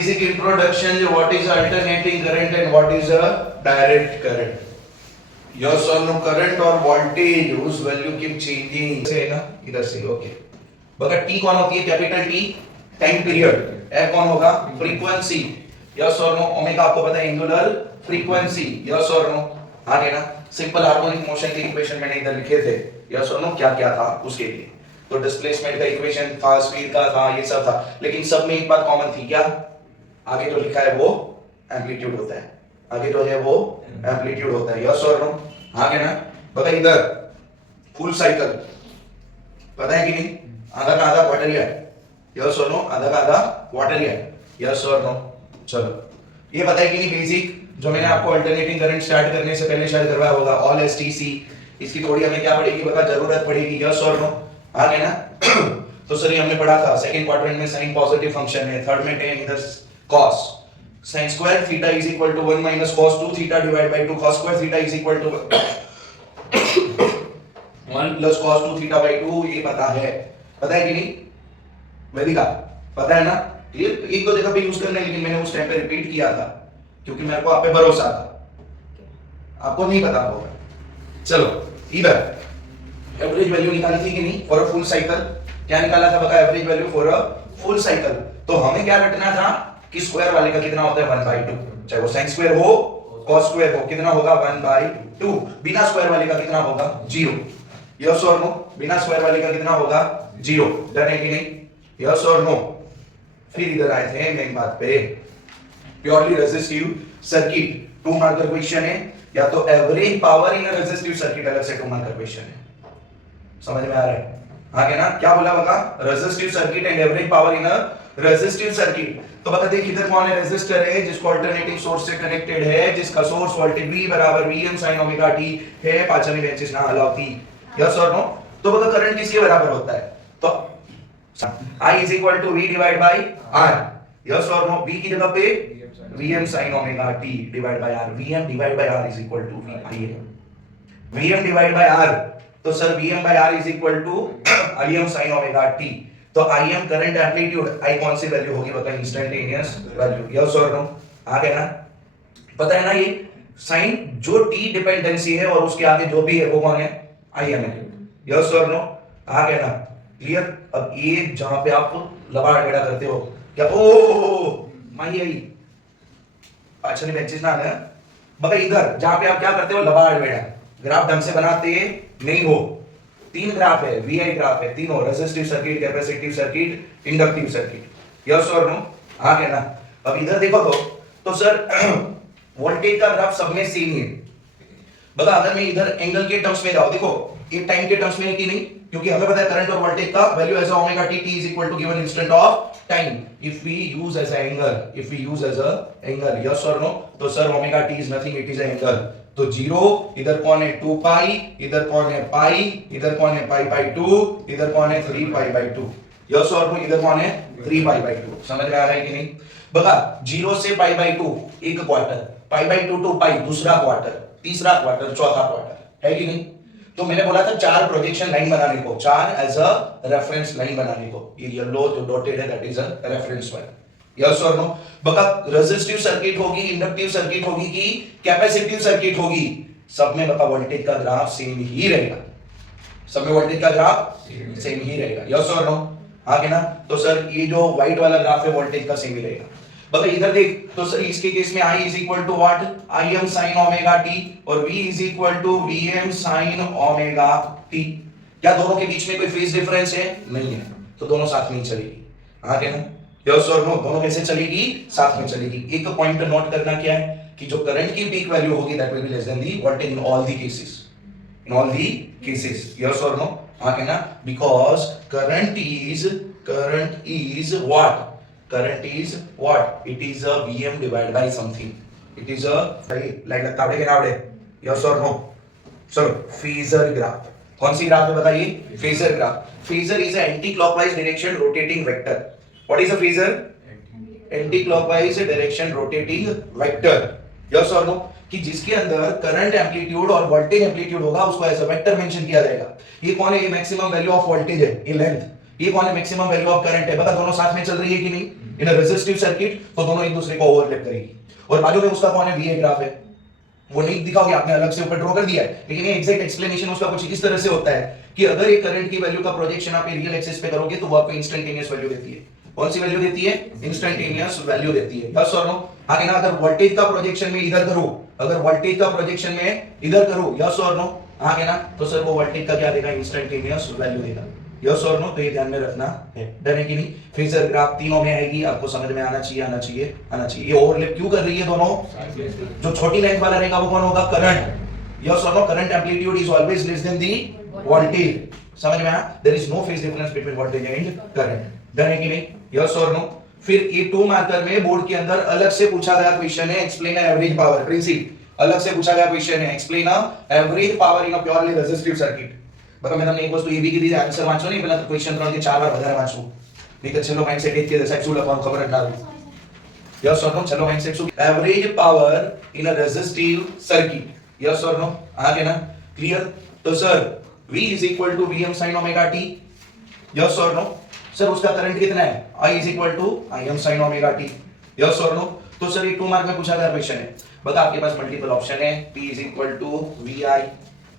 Basic introduction, what is alternating current and what is a direct current. Yes or no, current or voltage whose value keep changing. से ना इधर से okay. बगा T कौन होती है? Capital T time period. F कौन होगा? फ्रीक्वेंसी. यस और नो, ओमेगा आपको पता है एंगुलर फ्रीक्वेंसी. यस और नो, आ गया ना. सिंपल हार्मोनिक मोशन के इक्वेशन मैंने इधर लिखे थे. यस और नो, क्या क्या था उसके लिए. तो डिस्प्लेसमेंट का इक्वेशन था, स्पीड का था, ये सब था. लेकिन सब में एक बात कॉमन थी क्या? आगे जो लिखा है वो एम्पलीट्यूड होता है. आगे जो है वो एम्पलीट्यूड होता है. यस और नो, आगे ना. बता इधर फुल साइकिल पता है कि नहीं? आधा का आधा क्वार्टर है. यस और नो, आधा का आधा क्वार्टर है. यस और नो. चलो ये पता है कि नहीं बेसिक जो मैंने आपको अल्टरनेटिंग करंट स्टार्ट करने से पहले शायद करवाया होगा, ऑल एसटीसी. इसकी थोड़ी हमें क्या पड़ेगी बता, जरूरत पड़ेगी. यस और नो, आगे ना. तो सर ये हमने पढ़ा था सेकंड क्वाड्रेंट में साइन पॉजिटिव फंक्शन है, थर्ड में टेन इधर cos sin square theta is equal to 1 minus cos 2 theta divided by 2 cos square theta is equal to 1 plus cos 2 theta by 2. ये पता है कि नहीं वेदिका? पता है ना. ये एक दो जगह पे यूज करना है, लेकिन मैंने उस टाइम पे रिपीट किया था क्योंकि मेरे को आप पे भरोसा था. आपको नहीं पता होगा. चलो इधर एवरेज वैल्यू निकाली थी कि नहीं फॉर अ फुल साइकिल? क्या निकाला था बता, average value for a full cycle. तो हमें क्या रटना था कि स्क्वायर वाले का कितना होता है 1/2. चाहे वो sin स्क्वायर हो cos स्क्वायर हो, कितना होगा 1/2. बिना स्क्वायर वाले का कितना होगा 0. यस और नो, बिना स्क्वायर वाले का कितना होगा 0. डन है कि नहीं? यस और नो. फिर इधर आए थे मेन बात पे, purely resistive circuit. 2 marker question है, या तो एवरेज पावर इन रेजिस्टिव सर्किट अलग से 2 मार्कर क्वेश्चन है. समझ में आ रहा है? आगे ना क्या बोला बता, resistive circuit and average power in resistive circuit. तो बता देख इधर कौन है? रेजिस्टर है जिसको अल्टरनेटिंग सोर्स से कनेक्टेड है, जिसका सोर्स वोल्टेज V बराबर Vm sin ओमेगा t है. पांचवी बेंचेस ना अलाउती. यस और नो. तो बता करंट किसके बराबर होता है? तो I is equal to V divided by R. Yes और नो. V की जगह पे Vm sin omega t divided by R. Vm divided by R is equal to Im. Vm divided by R. तो sir Vm by R is equal to Im sin omega t. तो Im current amplitude, I कौन सी value होगी बता, instantaneous value. Yes और no, आ गया ना. पता है ना ये साइन जो t डिपेंडेंसी है और उसके आगे जो भी है वो कौन है? Im है. यस और नो, आ गया ना. क्लियर. अब ये जहां पे आप लबाड़ बेड़ा करते हो क्या, ओ माही आई अच्छा नहीं बेंचेस ना है बता. इधर जहां पे आप क्या करते हो लबाड़ बेड़ा, ग्राफ ढंग से बनाते नहीं हो. 3 ग्राफ है, VI ग्राफ है, तीनों resistive circuit, capacitive circuit, inductive circuit. Yes और नो, आ गया ना. अब इधर देखो तो सर वोल्टेज का ग्राफ सब में सेम ही है. बता अगर मैं इधर एंगल के टर्म्स में जाऊं, देखो ये टाइम के टर्म्स में है कि नहीं, क्योंकि हमें पता है करंट और वोल्टेज का value as omega t t is equal to given instant of time. if we use as a angle, yes or no, तो sir omega t is nothing, it is an angle. तो 0 इधर कौन है 2 पाई, इधर कौन है पाई, इधर कौन है पाई बाय 2, इधर कौन है 3 पाई बाय 2. यस और नो, इधर कौन है 3 पाई बाय 2. समझ में आ रहा है कि नहीं? बता 0 से पाई बाय 2 एक क्वार्टर, पाई बाय 2 टू पाई दूसरा क्वार्टर, तीसरा क्वार्टर, चौथा क्वार्टर, है कि नहीं? तो मैंने बोला था 4 प्रोजेक्शन लाइन बनाने को, 4 एज अ रेफरेंस लाइन बनाने को. ये येलो जो डॉटेड है that is a reference line. Yes और नो. बका रेजिस्टिव सर्किट होगी, इंडक्टिव सर्किट होगी कि कैपेसिटिव सर्किट होगी, सब में बका वोल्टेज का ग्राफ सेम ही रहेगा. सब में वोल्टेज का ग्राफ सेम ही रहेगा. यस और नो, आगे ना. तो सर ये जो व्हाइट वाला ग्राफ है वोल्टेज का सेम ही रहेगा. बता इधर देख तो सर इसके केस में I is equal to what? Im sin omega t और V is equal to Vm sin omega t. क्या दोनों के बीच में कोई फेज डिफरेंस है? नहीं है. तो दोनों साथ में ही चलेगी. आगे ना. यस और नो, दोनों कैसे चलेगी? साथ में चलेगी. एक पॉइंट नोट करना क्या है कि जो करंट की पीक वैल्यू होगी that will be less than the voltage in all the cases. In all the cases. Yes और नो, आगे ना. Because current is what? Current is what? It is a Vm divided by something. It is a like Tawde के नावड़े. Yes or no? चलो phasor graph. कौन सी graph है बताइए? Phasor graph. Phasor is a anti-clockwise direction rotating vector. What is a phasor? Anti-clockwise direction rotating vector. Yes or no? कि जिसके अंदर current amplitude और voltage amplitude होगा उसको ऐसा वेक्टर मेंशन किया जाएगा. ये कौन है? ये मैक्सिमम वैल्यू ऑफ वोल्टेज है, ये लेंथ. ये कौन है? मैक्सिमम वैल्यू ऑफ करंट है. बता दोनों साथ में चल रही है कि नहीं? इन अ रेजिस्टिव सर्किट, तो दोनों एक दूसरे को ओवरलैप करेगी। और बाजू में उसका कौन है, वीए ग्राफ है, वो नहीं दिखाओगे आपने, अलग से ऊपर ड्रॉ कर दिया है, लेकिन ये एग्जैक्ट एक्सप्लेनेशन उसका कुछ इस तरह से होता है कि अगर एक करंट की वैल्यू का प्रोजेक्शन आप रियल एक्सिस पे करोगे तो वो आपको इंस्टेंटेनियस वैल्यू देती है। कौन सी वैल्यू देती है, इंस्टेंटेनियस वैल्यू देती है, यस और नो। आगे ना अगर वोल्टेज का प्रोजेक्शन में इधर करूं, अगर वोल्टेज का प्रोजेक्शन में इधर करूं, यस और नो, आगे ना तो सर वो वोल्टेज का क्या देगा, इंस्टेंटेनियस वैल्यू देगा, यस और नो। तो ये ध्यान में रखना है, डर है कि नहीं। फेजर ग्राफ तीनों में आएगी, आपको समझ में आना चाहिए, आना चाहिए, आना चाहिए। ये ओवरलैप क्यों कर रही है दोनों, जो छोटी लेंथ वाला रहेगा वो कौन होगा, करंट, यस और no. Current amplitude is always less than the voltage, समझ में आया, there is no phase difference between voltage and current, डर है कि नहीं, यस और नो। फिर ए 2 मार्कर में बोर्ड के अंदर अलग से पूछा गया क्वेश्चन है, एक्सप्लेन एवरेज पावर प्रिंसिपल, अलग से पूछा गया क्वेश्चन है, explain average power in a purely resistive circuit. बता मैंने एक वस्तु ये भी की थी, आंसर वांचो नहीं, पहला तो क्वेश्चन 3 के 4 बार વધારે વાંચવું, नहीं तो चलो माइंड सेट एक के जैसा શું લખવાનું ખબર જ ના રહે, यस और नो। चलो mind set average power in a resistive circuit, yes और नो, आगे ना क्लियर। तो sir V is equal to Vm sin omega t, yes और नो। सर उसका करंट कितना है, I is equal to Im sin omega t, yes और no. तो सर ये 2 मार्क में पूछा गया क्वेश्चन है, बता आपके पास मल्टीपल ऑप्शन है, P is equal to Vi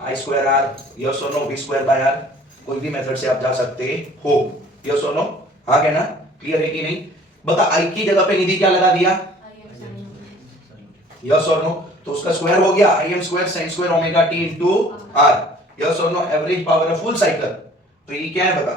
I square R, yes और no, V square by R, कोई भी मेथड से आप जा सकते हो, यस और नो, आगे ना क्लियर है कि नहीं। बता I की जगह पे निधि क्या लगा दिया, यस और नो, तो उसका स्क्वायर हो गया Im square sin square omega t into R, yes और no. Average power of full cycle, तो ये क्या है बता,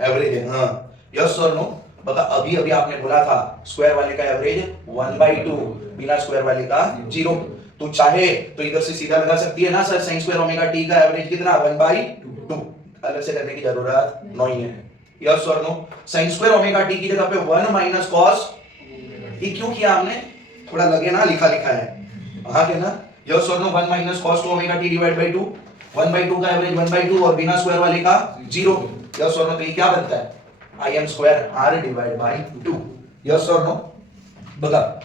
एवरेज है, हाँ, यस और नो। बता अभी अभी आपने बोला था स्क्वायर वाले का एवरेज 1/2, बिना स्क्वायर वाले का 0। तो चाहे तो इधर से सीधा लगा सकती है ना sir, sin square omega t का एवरेज कितना 1/2, अलग से करने की जरूरत नहीं है, यस और no. sin square omega t की जगह पे 1 माइनस cos, ये क्यों किया हमने, थोड़ा लगे ना लिखा लिखा है, हाँ क्या ना, यस और no. 1 minus cos 2 omega t divide by 2, 1/2 का एवरेज 1/2 और बिना स्क्वायर वाले का 0, यस और नो। तो ये क्या बनता है, Im square R divide by 2, yes और नो। बता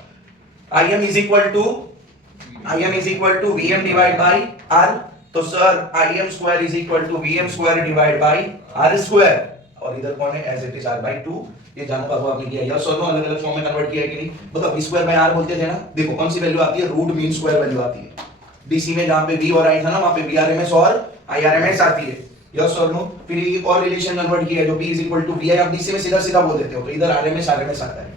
Im is equal to Vm divide by R, तो sir Im square is equal to Vm square divide by R square, और इधर कौन है, एज इट इज R/2, ये जानू का आपने किया, यस और नो, अलग अलग फॉर्म में कन्वर्ट किया है कि नहीं। बता V स्क्वायर बाय R बोलते थे ना, देखो कौन सी वैल्यू आती है, रूट मीन स्क्वायर वैल्यू आती है, डीसी में जहां पे V और I था ना वहां पे Vrms और Irms आती है, यस और नो। फिर एक और रिलेशन कन्वर्ट किया जो P is equal to VI, आप डीसी में सीधा सीधा बोल देते हो, तो इधर RMS आता है,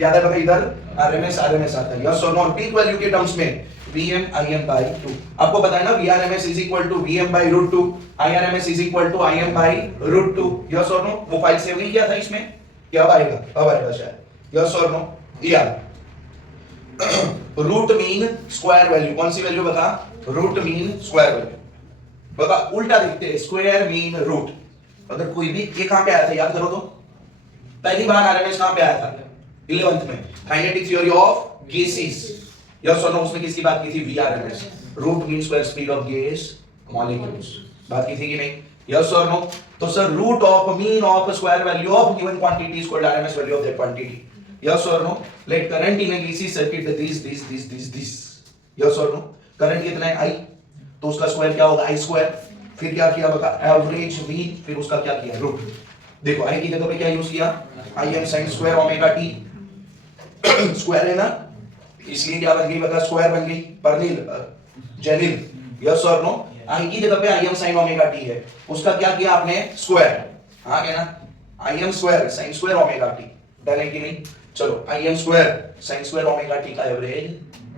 याद है, इधर RMS आता है, यस और नो। पीक वैल्यू के टर्म्स में Vm Im by 2, आपको पता है ना Vrms is equal to Vm by root 2, Irms is equal to Im by root 2, yes और नो। वो फाइल सेव नहीं किया था इसमें, क्या अब आएगा शायद, यस और नो। या रूट मीन स्क्वायर वैल्यू, कौन सी वैल्यू बता, रूट मीन स्क्वायर वैल्यू, बता उल्टा देखते हैं, स्क्वायर मीन रूट। अगर कोई भी ये कहां पे आया था, याद करो तो, पहली बार आरएमएस कहां पे आया था, 11th में, kinetic theory of gases, yes और नो। उसमें किसकी बात की थी, VRMS, root mean square speed of gas molecules, बात की थी कि नहीं, यस और नो। तो sir root of mean of square value of given quantity is called RMS value of that quantity, yes और no. Let current in a DC circuit this, yes और no. Current कितना है, I, तो उसका square क्या होगा, I square, फिर क्या किया बता, एवरेज V, फिर उसका क्या किया, रूट। देखो I की जगह पे क्या यूज किया, Im sin square omega t, square है ना, इसलिए क्या बन गई बता, स्क्वायर बन गई, परनिल जेनिल, यस और नो। I की जगह पे Im sin ओमेगा t है, उसका क्या किया आपने, स्क्वायर, हाँ क्या ना, Im square sin square omega t, done है कि नहीं। चलो Im square sin square omega t का एवरेज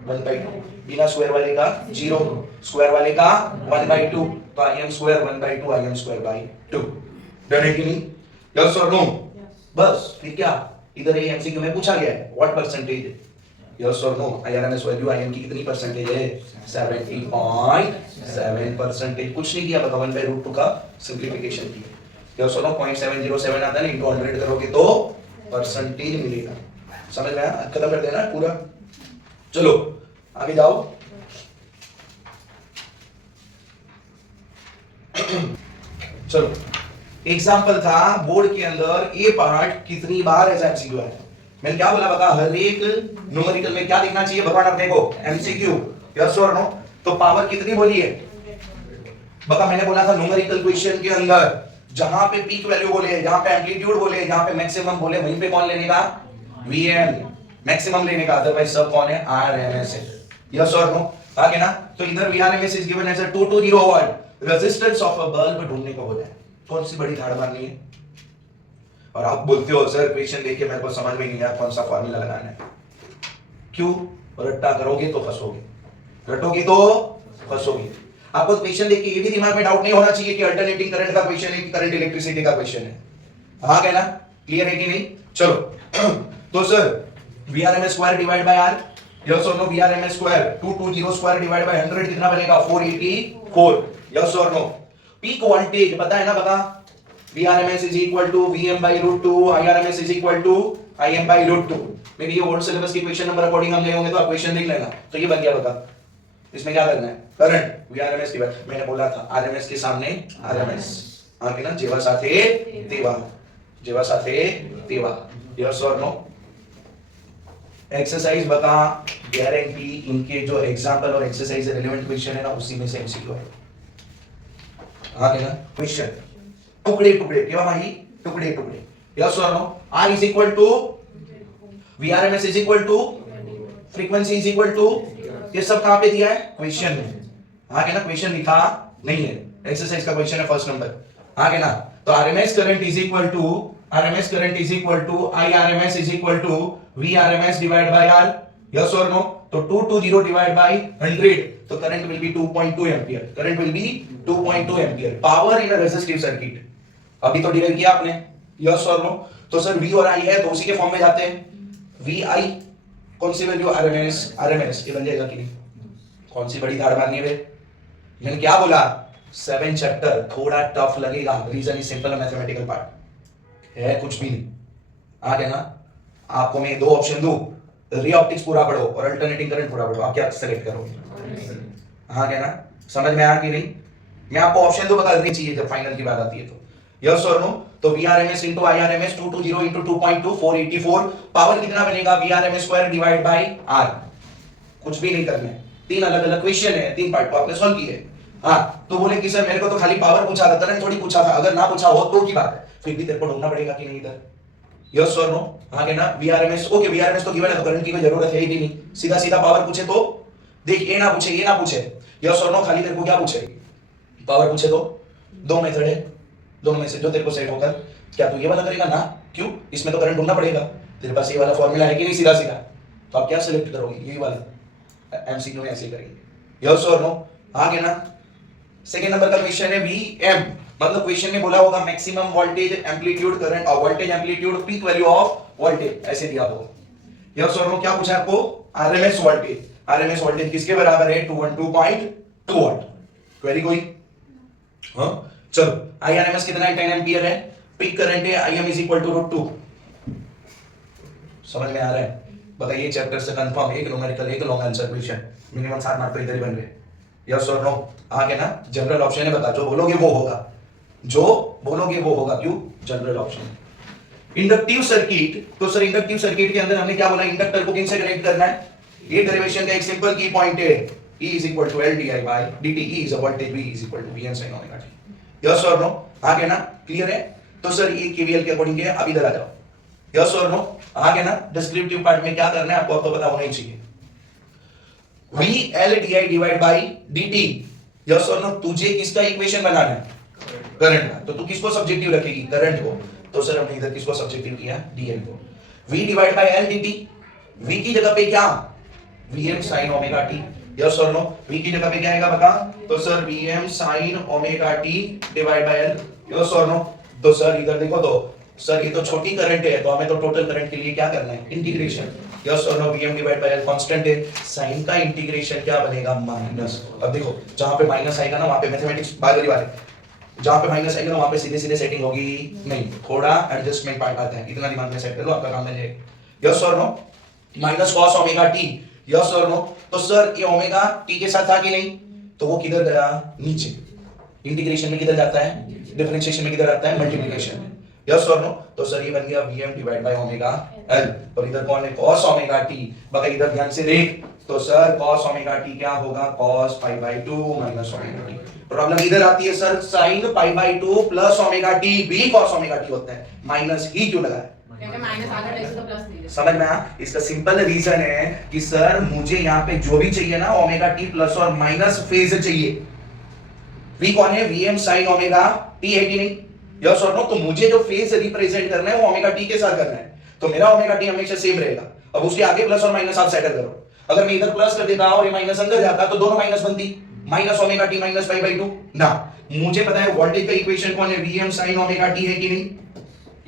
1/2, बिना स्क्वायर वाले का 0, स्क्वायर वाले का 1/2, तो Im square 1/2 Im square by 2, done है कि नहीं, यस और नो। बस फिर क्या, इधर ये एमसीक्यू में पूछा गया है, व्हाट परसेंटेज, यस और नो। आरएमएस वैल्यू Im की कितनी परसेंटेज है, 70.7%, कुछ नहीं किया, बता 1/√2 का सिंपलीफिकेशन किया, यस और नो। 0.707 आता है ना, इनटू 100 करोगे तो परसेंटेज मिलेगा, समझ में आया, खत्म कर देना पूरा। चलो आगे जाओ, चलो एग्जाम्पल था बोर्ड के अंदर, ए पार्ट कितनी बार ऐसा एमसीक्यू है, मैंने क्या बोला बता, हर एक न्यूमेरिकल में क्या देखना चाहिए भगवान अपने को, एमसीक्यू, यस और नो। तो पावर कितनी बोली है बता, मैंने बोला था न्यूमेरिकल क्वेश्चन के अंदर जहां पे पीक वैल्यू बोले, जहां पे एम्पलीट्यूड बोले, जहां पे मैक्सिमम बोले, वहीं पे कौन लेने का? वीएम मैक्सिमम लेने का, अदरवाइज सब कौन है? आरएमएस है। यस और नो? आगे ना, तो इधर VRMS is given as a 220 watt resistance of a bulb ढूंढने को बोला है। कौन सी बड़ी धाड़ मारनी है? और आप बोलते हो सर क्वेश्चन देख के मेरे को समझ में नहीं आया कौन सा फॉर्मूला लगाना है। क्यों? रट्टा करोगे तो फंसोगे, रटोगे तो फंसोगे। आपको क्वेश्चन देख के ये भी दिमाग में डाउट नहीं होना चाहिए कि अल्टरनेटिंग करंट का क्वेश्चन है कि करंट इलेक्ट्रिसिटी का क्वेश्चन है। हाँ क्या ना? क्लियर है कि नहीं? चलो तो sir VRMS square divide by R, yes और no? VRMS square 220 square divide by 100 कितना बनेगा? 484, यस और नो? पीक वोल्टेज पता है ना? बता, VRMS is equal to VM by root 2, IRMS is equal to IM by root 2। May be ये old syllabus के क्वेश्चन नंबर अकॉर्डिंग हम ले होंगे तो आप क्वेश्चन देख लेना। तो ये बन गया, बता इसमें क्या करना है? करंट VRMS डिवाइड, मैंने बोला था RMS के सामने RMS, आगे ना जेवा साथे तेवा, जेवा साथे तेवा, यस और नो? एक्सरसाइज बता, गारंटी इनके जो एग्जांपल और एक्सरसाइज रिलेवेंट क्वेश्चन है ना उसी में से एमसीक्यू है। आगे ना क्वेश्चन टुकड़े टुकड़े केवा माही टुकड़े टुकड़े, यस और no? R is equal to VRMS is equal to frequency is equal to, ये सब कहां पे दिया है? क्वेश्चन में। आगे ना क्वेश्चन लिखा नहीं है, एक्सरसाइज का क्वेश्चन है फर्स्ट नंबर। आगे ना, तो RMS current is equal to, RMS current is equal to IRMS is equal to VRMS divide by R, yes और नो? तो 220 डिवाइड बाय 100, तो current will be 2.2 ampere, current will be 2.2 ampere. Power in a resistive circuit अभी तो derive किया आपने, yes और no? तो sir V और I है तो उसी के फॉर्म में जाते हैं। VI कौन सी वैल्यू? RMS ये बन जाएगा कि नहीं? कौन सी बड़ी धाड़ मारनी है बे? मैंने क्या बोला? 7 चैप्टर थोड़ा टफ लगेगा, reason is simple, mathematical part है कुछ भी नहीं। आगे ना, आपको मैं दो ऑप्शन दूं, रे ऑप्टिक्स पूरा पढ़ो और अल्टरनेटिंग करंट पूरा पढ़ो, आप क्या सेलेक्ट करोगे? हाँ क्या ना? समझ में आया कि नहीं? मैं आपको ऑप्शन दो बता देनी चाहिए जब फाइनल की बात आती है तो, यस और नो? तो VRMS into IRMS 220 into 2.2 484, power कितना बनेगा? VRMS square divide by R। कुछ भी नहीं करना है, तीन अलग अलग क्वेश्चन है, तीन पार्ट को आपने सॉल्व किए। हाँ तो बोले कि सर मेरे को तो खाली पावर पूछा था, करंट थोड़ी पूछा था। अगर ना पूछा हो तो की बात है, फिर भी तेरे को ढूंढना पड़ेगा कि नहीं इधर, यस और नो? हाँ क्या ना? VRMS ओके, VRMS तो गिवन है तो करंट की कोई जरूरत है ही नहीं, सीधा सीधा पावर पूछे तो देख, ये ना पूछे ये ना पूछे, यस और नो? खाली तेरे को क्या पूछे? पावर पूछे तो दो मेथड है, दोनों में से जो तेरे को सेट होकर, क्या तू ये वाला करेगा? ना, क्यों? इसमें तो करंट ढूंढना पड़ेगा, तेरे पास ये वाला फॉर्मूला है कि नहीं सीधा सीधा, तो आप क्या सिलेक्ट करोगे? यही वाला एमसीक्यू में ऐसे करेंगे, यस और नो? आगे ना, सेकंड नंबर का क्वेश्चन है VM, मतलब क्वेश्चन में बोला होगा मैक्सिमम वोल्टेज एम्पलीट्यूड करंट और voltage amplitude peak value of voltage, ऐसे दिया होगा, यस और नो? क्या पूछा आपको? RMS वोल्टेज, RMS वोल्टेज किसके बराबर है? 212.2 वोल्ट, क्वेरी कोई? हाँ चलो, IRMS कितना है? 10 एम्पियर है, पीक करंट है IM इज इक्वल टू √2, समझ में आ रहा है? बताइए चैप्टर से कंफर्म, एक न्यूमेरिकल एक long answer question, minimum 7 mark तो इधर ही बन गए, यस और नो? आगे ना, जनरल ऑप्शन है, बता जो बोलोगे वो होगा, जो बोलोगे वो होगा, क्यों? General option. इंडक्टिव सर्किट, तो सर इंडक्टिव सर्किट के अंदर हमने क्या बोला? इंडक्टर को किनसे कनेक्ट करना है? ये डेरिवेशन का एक सिंपल की पॉइंट है, E is equal to LDI by dt, E is a voltage, V is equal to Vn sin omega t, yes और नो? आगे ना, क्लियर है? तो सर ये KVL के अकॉर्डिंग है, अब इधर आ जाओ, यस और नो? आगे ना, डिस्क्रिप्टिव पार्ट में क्या करना है आपको, आपको पता होना ही चाहिए। VLDI divide by dt, yes और नो? तुझे किसका इक्वेशन बनाना है? करंट का, तो तू किसको सब्जेक्टिव रखेगी? करंट को, तो सर हमने इधर किसको सब्जेक्टिव किया? dl को। V divide by L dt, V की जगह पे क्या? Vm sin omega t, yes और नो? V की जगह पे क्या आएगा बता? तो sir Vm sin omega t divide by L, yes और नो? तो सर इधर देखो, तो सर ये तो छोटी करंट है, तो हमें तो टोटल करंट के लिए क्या करना है? इंटीग्रेशन, यस और no? Vm divide by L constant है, साइन का इंटीग्रेशन क्या बनेगा? माइनस। अब देखो जहां पे माइनस आएगा ना वहां पे मैथमेटिक्स बायोलॉजी वाले, जहां पे माइनस आएगा ना वहां पे सीधे सीधे सेटिंग होगी नहीं, थोड़ा एडजस्टमेंट पार्ट आता है, इतना दिमाग में सेट कर लो, आपका काम है, यस और no? Minus cos omega t, yes और नो? तो सर ये ओमेगा t के साथ था कि नहीं? तो वो किधर गया? नीचे। इंटीग्रेशन में किधर जाता है? डिफरेंशिएशन में किधर आता है? मल्टीप्लिकेशन में, यस और नो? तो सर ये बन गया Vm divide by omega L, और इधर कौन है? cos omega t। बाकी इधर ध्यान से देख, तो सर cos ओमेगा टी क्या होगा? cos pi by 2 minus omega T. Problem इधर आती है sir, sin pi by 2 plus omega T भी cos ओमेगा टी होता है, माइनस ही क्यों लगाया? समझ में आया? इसका सिंपल रीजन है कि सर मुझे यहाँ पे जो भी चाहिए ना ओमेगा टी प्लस और माइनस फेज चाहिए। वी कौन है? V M sine omega T है कि नहीं? यस और नो? तो मुझे जो फेज रिप्रेजेंट करना है वो ओमेगा टी के साथ करना है, तो मेरा ओमेगा टी हमेशा सेम रहेगा। अब उसके आगे प्लस और माइनस आप सेटल करो। अगर मैं इधर प्लस कर देता और ये माइनस अंदर जाता तो दोनों माइनस बनती, minus omega T minus pi by 2 ना। मुझे पता है वोल्टेज का इक्वेशन कौन है? V M sine omega T है कि नहीं?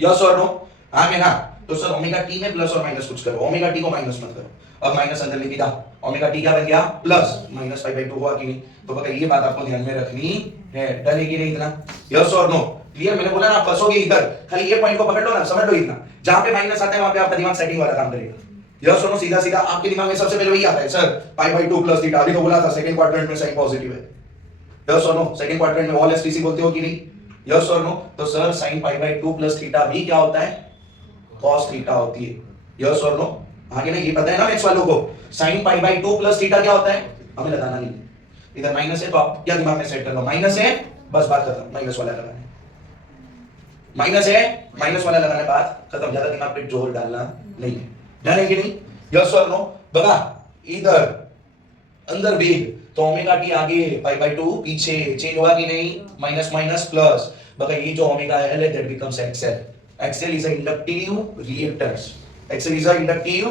यस और नो? हाँ है ना? तो सर ओमेगा टी में प्लस और माइनस कुछ करो, ओमेगा टी को माइनस मत करो। अब माइनस अंदर लेके जाओ, ओमेगा टी क्या बन गया? प्लस माइनस पाई बाई 2 हुआ कि नहीं? तो बता ये बात आपको ध्यान में रखनी है, डलेगी नहीं इतना। यस और नो? क्लियर? मैंने बोला ना आप फंसोगे इधर, खाली ये पॉइंट को पकड़ लो ना, समझ लो इतना। जहां पे माइनस आता है वहां पे आपका दिमाग सेटिंग वाला काम करेगा। यस और नो? सीधा सीधा आपके दिमाग में सबसे पहले वही आता है, sir pi by 2 plus theta. अभी तो बोला था सेकंड क्वाड्रेंट में साइन पॉजिटिव है। यस और नो? सेकंड क्वाड्रेंट में ऑल एसटीसी बोलते हो कि नहीं? यस और नो? तो sir sine pi by 2 plus theta भी क्या होता है? cos थीटा होती है। यस और नो? आगे ना ये पता है ना मैथ्स वालों को, sin pi by 2 plus theta क्या होता है? हमें लगाना नहीं। इधर माइनस है तो आप क्या दिमाग में सेट कर लो, माइनस है बस बात खत्म, माइनस वाला लगाना है। माइनस है, माइनस वाला लगाने बात खत्म, ज्यादा दिमाग पे जोर डालना नहीं है। ध्यान है कि नहीं? यस और नो? बगा इधर अंदर वेग तो ओमेगा टी आगे पाई बाई 2 पीछे, चेंज होगा कि नहीं? माइनस माइनस प्लस, बगा ये जो ओमेगा एल है that becomes XL. XL is a inductive reactance. XL is a inductive,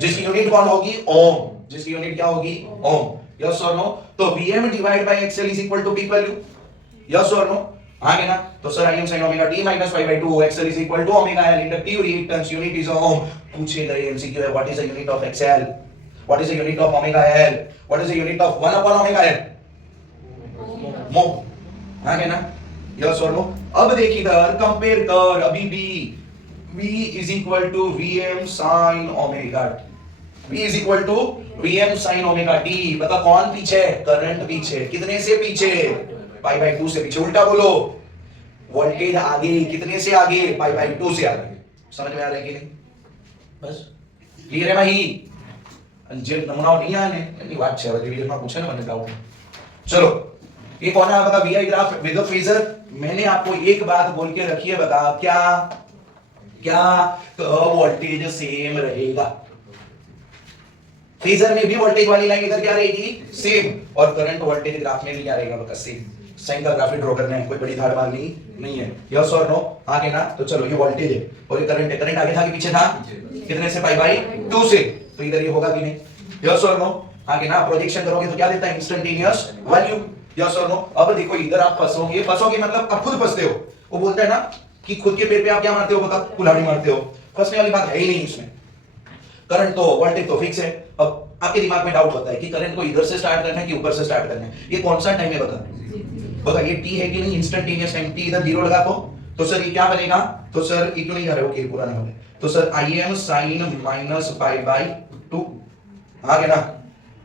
जिसकी यूनिट कौन होगी? ओम। जिसकी यूनिट क्या होगी? ओम। यस और नो? तो Vm divide by XL is equal to peak value. Yes और नो? आगे ना? तो sir Im sin omega t minus pi by 2 XL is equal to omega L, inductive reactance, unit is ohm. पूछे गए MCQ है, what is the unit of XL? What is the unit of omega L? What is the unit of 1 upon omega L? मोम। आगे ना? Yes और no? अब देख इधर कंपेयर कर, अभी भी V is equal to Vm sin omega t। V is equal to Vm sin omega t। बता कौन पीछे? करंट पीछे। कितने से पीछे? पाई बाई 2 से पीछे। उल्टा बोलो, वोल्टेज आगे। कितने से आगे? पाई बाई 2 से आगे। समझ में आ रहा है कि नहीं? बस क्लियर है भाई? जे नमूना नहीं आने नहीं बात है, रिवीजन में पूछे ना मैंने डाउट। चलो ये कौन है? बता वीआई ग्राफ विद फेजर। मैंने आपको एक बात बोल के रखी है, बता क्या? क्या? तो वोल्टेज सेम रहेगा। फेजर में भी वोल्टेज वाली लाइन इधर क्या रहेगी? सेम। और करंट वोल्टेज ग्राफ में भी क्या रहेगा? बता सेम। साइन का ग्राफ ड्रॉ करना है, कोई बड़ी धाड़ मारनी नहीं है। यस और नो? आगे ना? तो चलो ये वोल्टेज है और ये करंट है। करंट आगे था कि पीछे था? कितने से? पाई बाई 2 से। तो इधर ये होगा कि नहीं? यस और नो? आगे ना? प्रोजेक्शन करोगे तो क्या देता है? Instantaneous value. यस और नो? अब देखो इधर आप फंसोगे, फंसोगे मतलब आप खुद फंसते हो। वो बोलता है ना कि खुद के पैर पे आप क्या मारते हो? बता कुल्हाड़ी मारते हो। फंसने वाली बात है ही नहीं इसमें। करंट तो वोल्टेज तो फिक्स है। अब आपके दिमाग में डाउट होता है कि करंट को इधर से स्टार्ट करना है कि ऊपर से स्टार्ट करना है। ये कौन सा टाइम है? बता ये टी है कि नहीं? Instantaneous time. टी इधर 0 लगा तो सर ये क्या बनेगा? तो सर ये क्यों नहीं आ रहे हो कि पूरा नहीं हो रहा? तो sir Im sin minus pi by 2 आगे ना?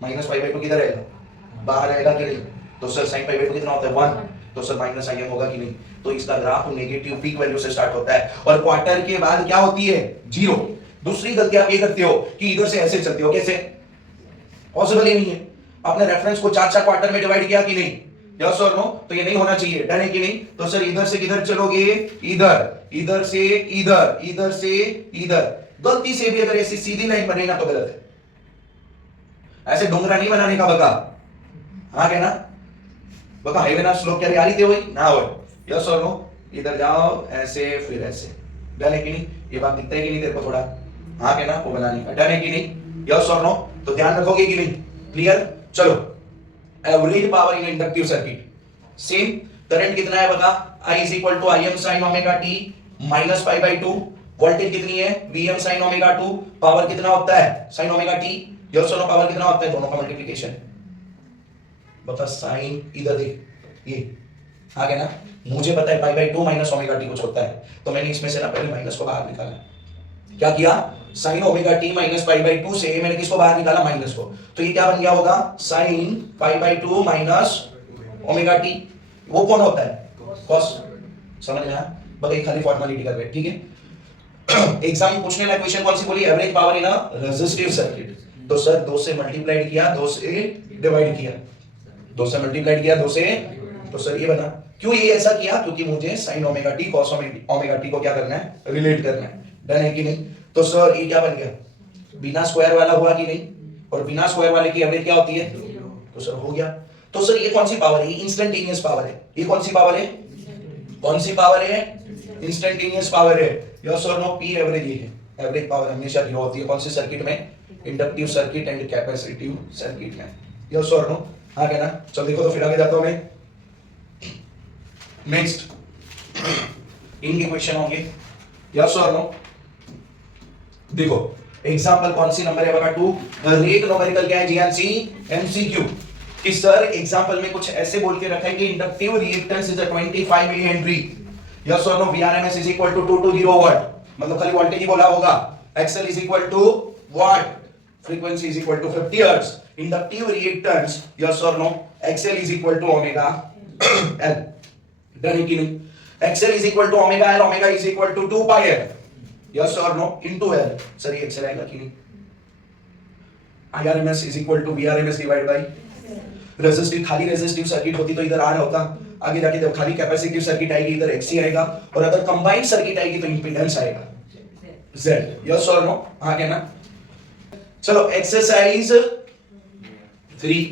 माइनस पाई बाई 2 किधर रहेगा? बाहर रहेगा कि नहीं? तो सर sin पाई बाई 2 कितना होता है? 1। तो सर माइनस Im होगा कि नहीं? तो इसका ग्राफ नेगेटिव पीक वैल्यू से स्टार्ट होता है और क्वार्टर के बाद क्या होती है? 0। दूसरी गलती आप ये करते हो कि इधर से ऐसे चलते हो। कैसे? पॉसिबल ही नहीं है। आपने रेफरेंस को 4-4 क्वार्टर में डिवाइड किया कि नहीं? यस और नो? तो ये नहीं होना चाहिए। डन है कि नहीं? तो सर इधर से किधर चलोगे? इधर। इधर से इधर, इधर से इधर। गलती से भी अगर ऐसी सीधी लाइन बने ना तो गलत है। ऐसे डोंगरा नहीं बनाने का बका। हाँ क्या ना? बका हाईवे ना स्लोप क्या रियलिटी हुई ना हो? यस और नो? इधर जाओ ऐसे फिर ऐसे। डन है कि नहीं? ये बात दिखता है कि नहीं तेरे को थोड़ा? हाँ क्या ना? वो बनाने का। डन है कि नहीं? यस और नो? तो ध्यान रखोगे कि नहीं? क्लियर? चलो एवरेज पावर इन इंडक्टिव सर्किट सेम। करंट कितना है बता? I is equal to Im sin omega t minus pi by 2। Voltage कितनी है? Vm sin omega 2। पावर कितना होता है? sin omega t। यस और नो? पावर कितना होता है? दोनों का मल्टीप्लिकेशन। बता साइन इधर देख ये आ गया ना? मुझे पता है पाई बाई 2 माइनस ओमेगा टी कुछ होता है, तो मैंने इसमें से ना पहले माइनस को बाहर निकाला। क्या किया? Sign omega T minus pi by 2 से मैंने किसको बाहर निकाला? माइनस को। तो ये क्या बन गया होगा? Sine pi by 2 minus omega T. वो कौन होता है? कॉस। समझ में आया? बस खाली फॉर्मेलिटी कर रहे, ठीक है। एग्जाम में पूछने वाला क्वेश्चन कौन सी बोली? Average power in a resistive circuit. तो सर 2 से मल्टीप्लाइड किया, 2 से डिवाइड किया, 2 से मल्टीप्लाइड किया, 2 से, तो सर ये बना। क्यों ये ऐसा किया? क्योंकि मुझे sin omega T cos omega T को क्या करना है? रिलेट करना है। डन है कि नहीं? तो सर ये क्या बन गया? बिना स्क्वायर वाला हुआ कि नहीं? और बिना स्क्वायर वाले की एवरेज क्या होती है? तो सर हो गया। तो सर ये कौन सी पावर है? इंस्टेंटेनियस पावर है। ये कौन सी पावर है? कौन सी पावर है? इंस्टेंटेनियस पावर है। यस और नो? पी एवरेज ये है। एवरेज पावर हमेशा जीरो होती है। कौन से सर्किट में? Inductive circuit and capacitive circuit में। यस और नो? हाँ क्या ना? चल देखो, तो फिर आगे जाता हूं मैं। नेक्स्ट इनके क्वेश्चन होंगे। यस और नो? देखो एग्जांपल कौन सी नंबर है? बता 2। रेट न्यूमेरिकल क्या है? GNC MCQ. कि सर एग्जांपल में कुछ ऐसे बोल के रखा है कि inductive reactance is a 25 milli henry. Yes और no? Vrms is equal to 220 watt, मतलब खाली वोल्टेज ही बोला होगा। XL is equal to watt, frequency is equal to 50 hertz. Inductive reactance, yes और no? XL is equal to omega L। Done है कि नहीं? XL is equal to omega L, omega is equal to 2 pi L, yes और no? Into L। Sir ये XL आएगा कि नहीं? IRMS is equal to VRMS divide by resistive. खाली resistive circuit होती तो इधर R होता, आगे जाके जब खाली कैपेसिटिव सर्किट आएगी इधर XC आएगा, और अगर कंबाइंड सर्किट आएगी तो इंपेडेंस आएगा Z। यस और नो? हाँ क्या ना? चलो एक्सरसाइज 3।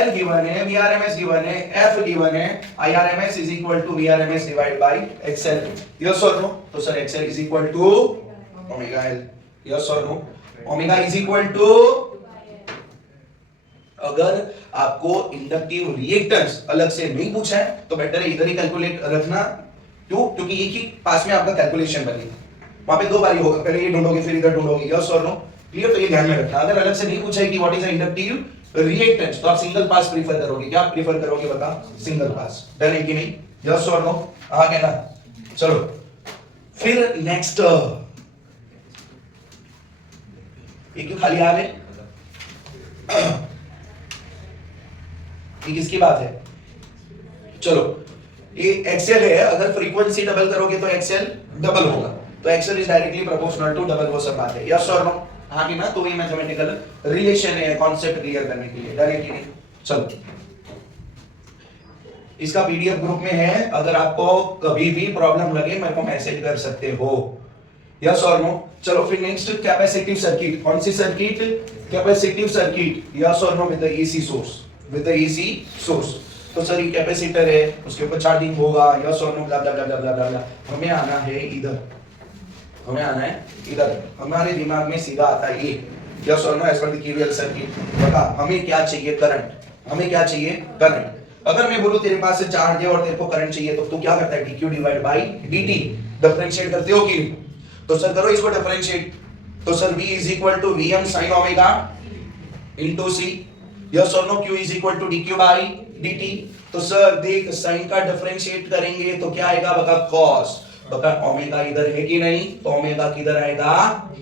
L गिवन है, VRMS गिवन है, F गिवन है, IRMS is equal to VRMS divide by XL। Yes और नो? तो sir XL is equal to omega L। Yes और no? Omega is equal to, अगर आपको इंडक्टिव रिएक्टेंस अलग से नहीं पूछा है तो बेटर है इधर ही कैलकुलेट रखना। क्यों? क्योंकि एक ही पास में आपका कैलकुलेशन बनेगा, वहां पे 2 बारी होगा, पहले ये ढूंढोगे फिर इधर ढूंढोगे। यस और नो? क्लियर? तो ये ध्यान में रखना। अगर अलग से नहीं पूछा है कि व्हाट इज इंडक्टिव रिएक्टेंस तो आप सिंगल पास प्रीफर करोगे। क्या प्रीफर करोगे? बता। Single pass. डन है कि नहीं? यस और नो? आगे ना? चलो फिर नेक्स्ट, ये क्यों खाली आ गए? ये किसकी बात है? चलो ये XL है, अगर फ्रीक्वेंसी डबल करोगे तो XL डबल होगा, तो XL is directly proportional to double, वो सब बात है। यस और नो? हाँ कि ना? तो ये मैथमेटिकल रिलेशन है कॉन्सेप्ट क्लियर करने के लिए। डन है कि नहीं? चलो इसका पीडीएफ ग्रुप में है, अगर आपको कभी भी प्रॉब्लम लगे मेरे को मैसेज कर सकते हो। यस और नो? चलो फिर नेक्स्ट कैपेसिटिव सर्किट। कौन सी सर्किट? Capacitive circuit. यस और no? With the AC source, with the AC source. तो सर ये कैपेसिटर है, उसके ऊपर चार्जिंग होगा। यस और नो? ब्ला ब्ला ब्ला ब्ला ब्ला। हमें आना है इधर, हमें आना है इधर। हमारे दिमाग में सीधा आता है ये। यस और no? As per the KVL circuit. बता हमें क्या चाहिए? करंट। हमें क्या चाहिए? करंट। अगर मैं बोलूं तेरे पास से चार्ज है और तेरे को करंट चाहिए तो तू क्या करता है? dq divide by dt। Differentiate करते हो कि? तो सर करो इसको डिफरेंशिएट। तो sir v is equal to Vm sin omega into c। Yes और no? q is equal to dq by dt। तो सर देख साइन का डिफरेंशिएट करेंगे तो क्या आएगा? बता cos। बता ओमेगा इधर है कि नहीं? तो ओमेगा किधर आएगा?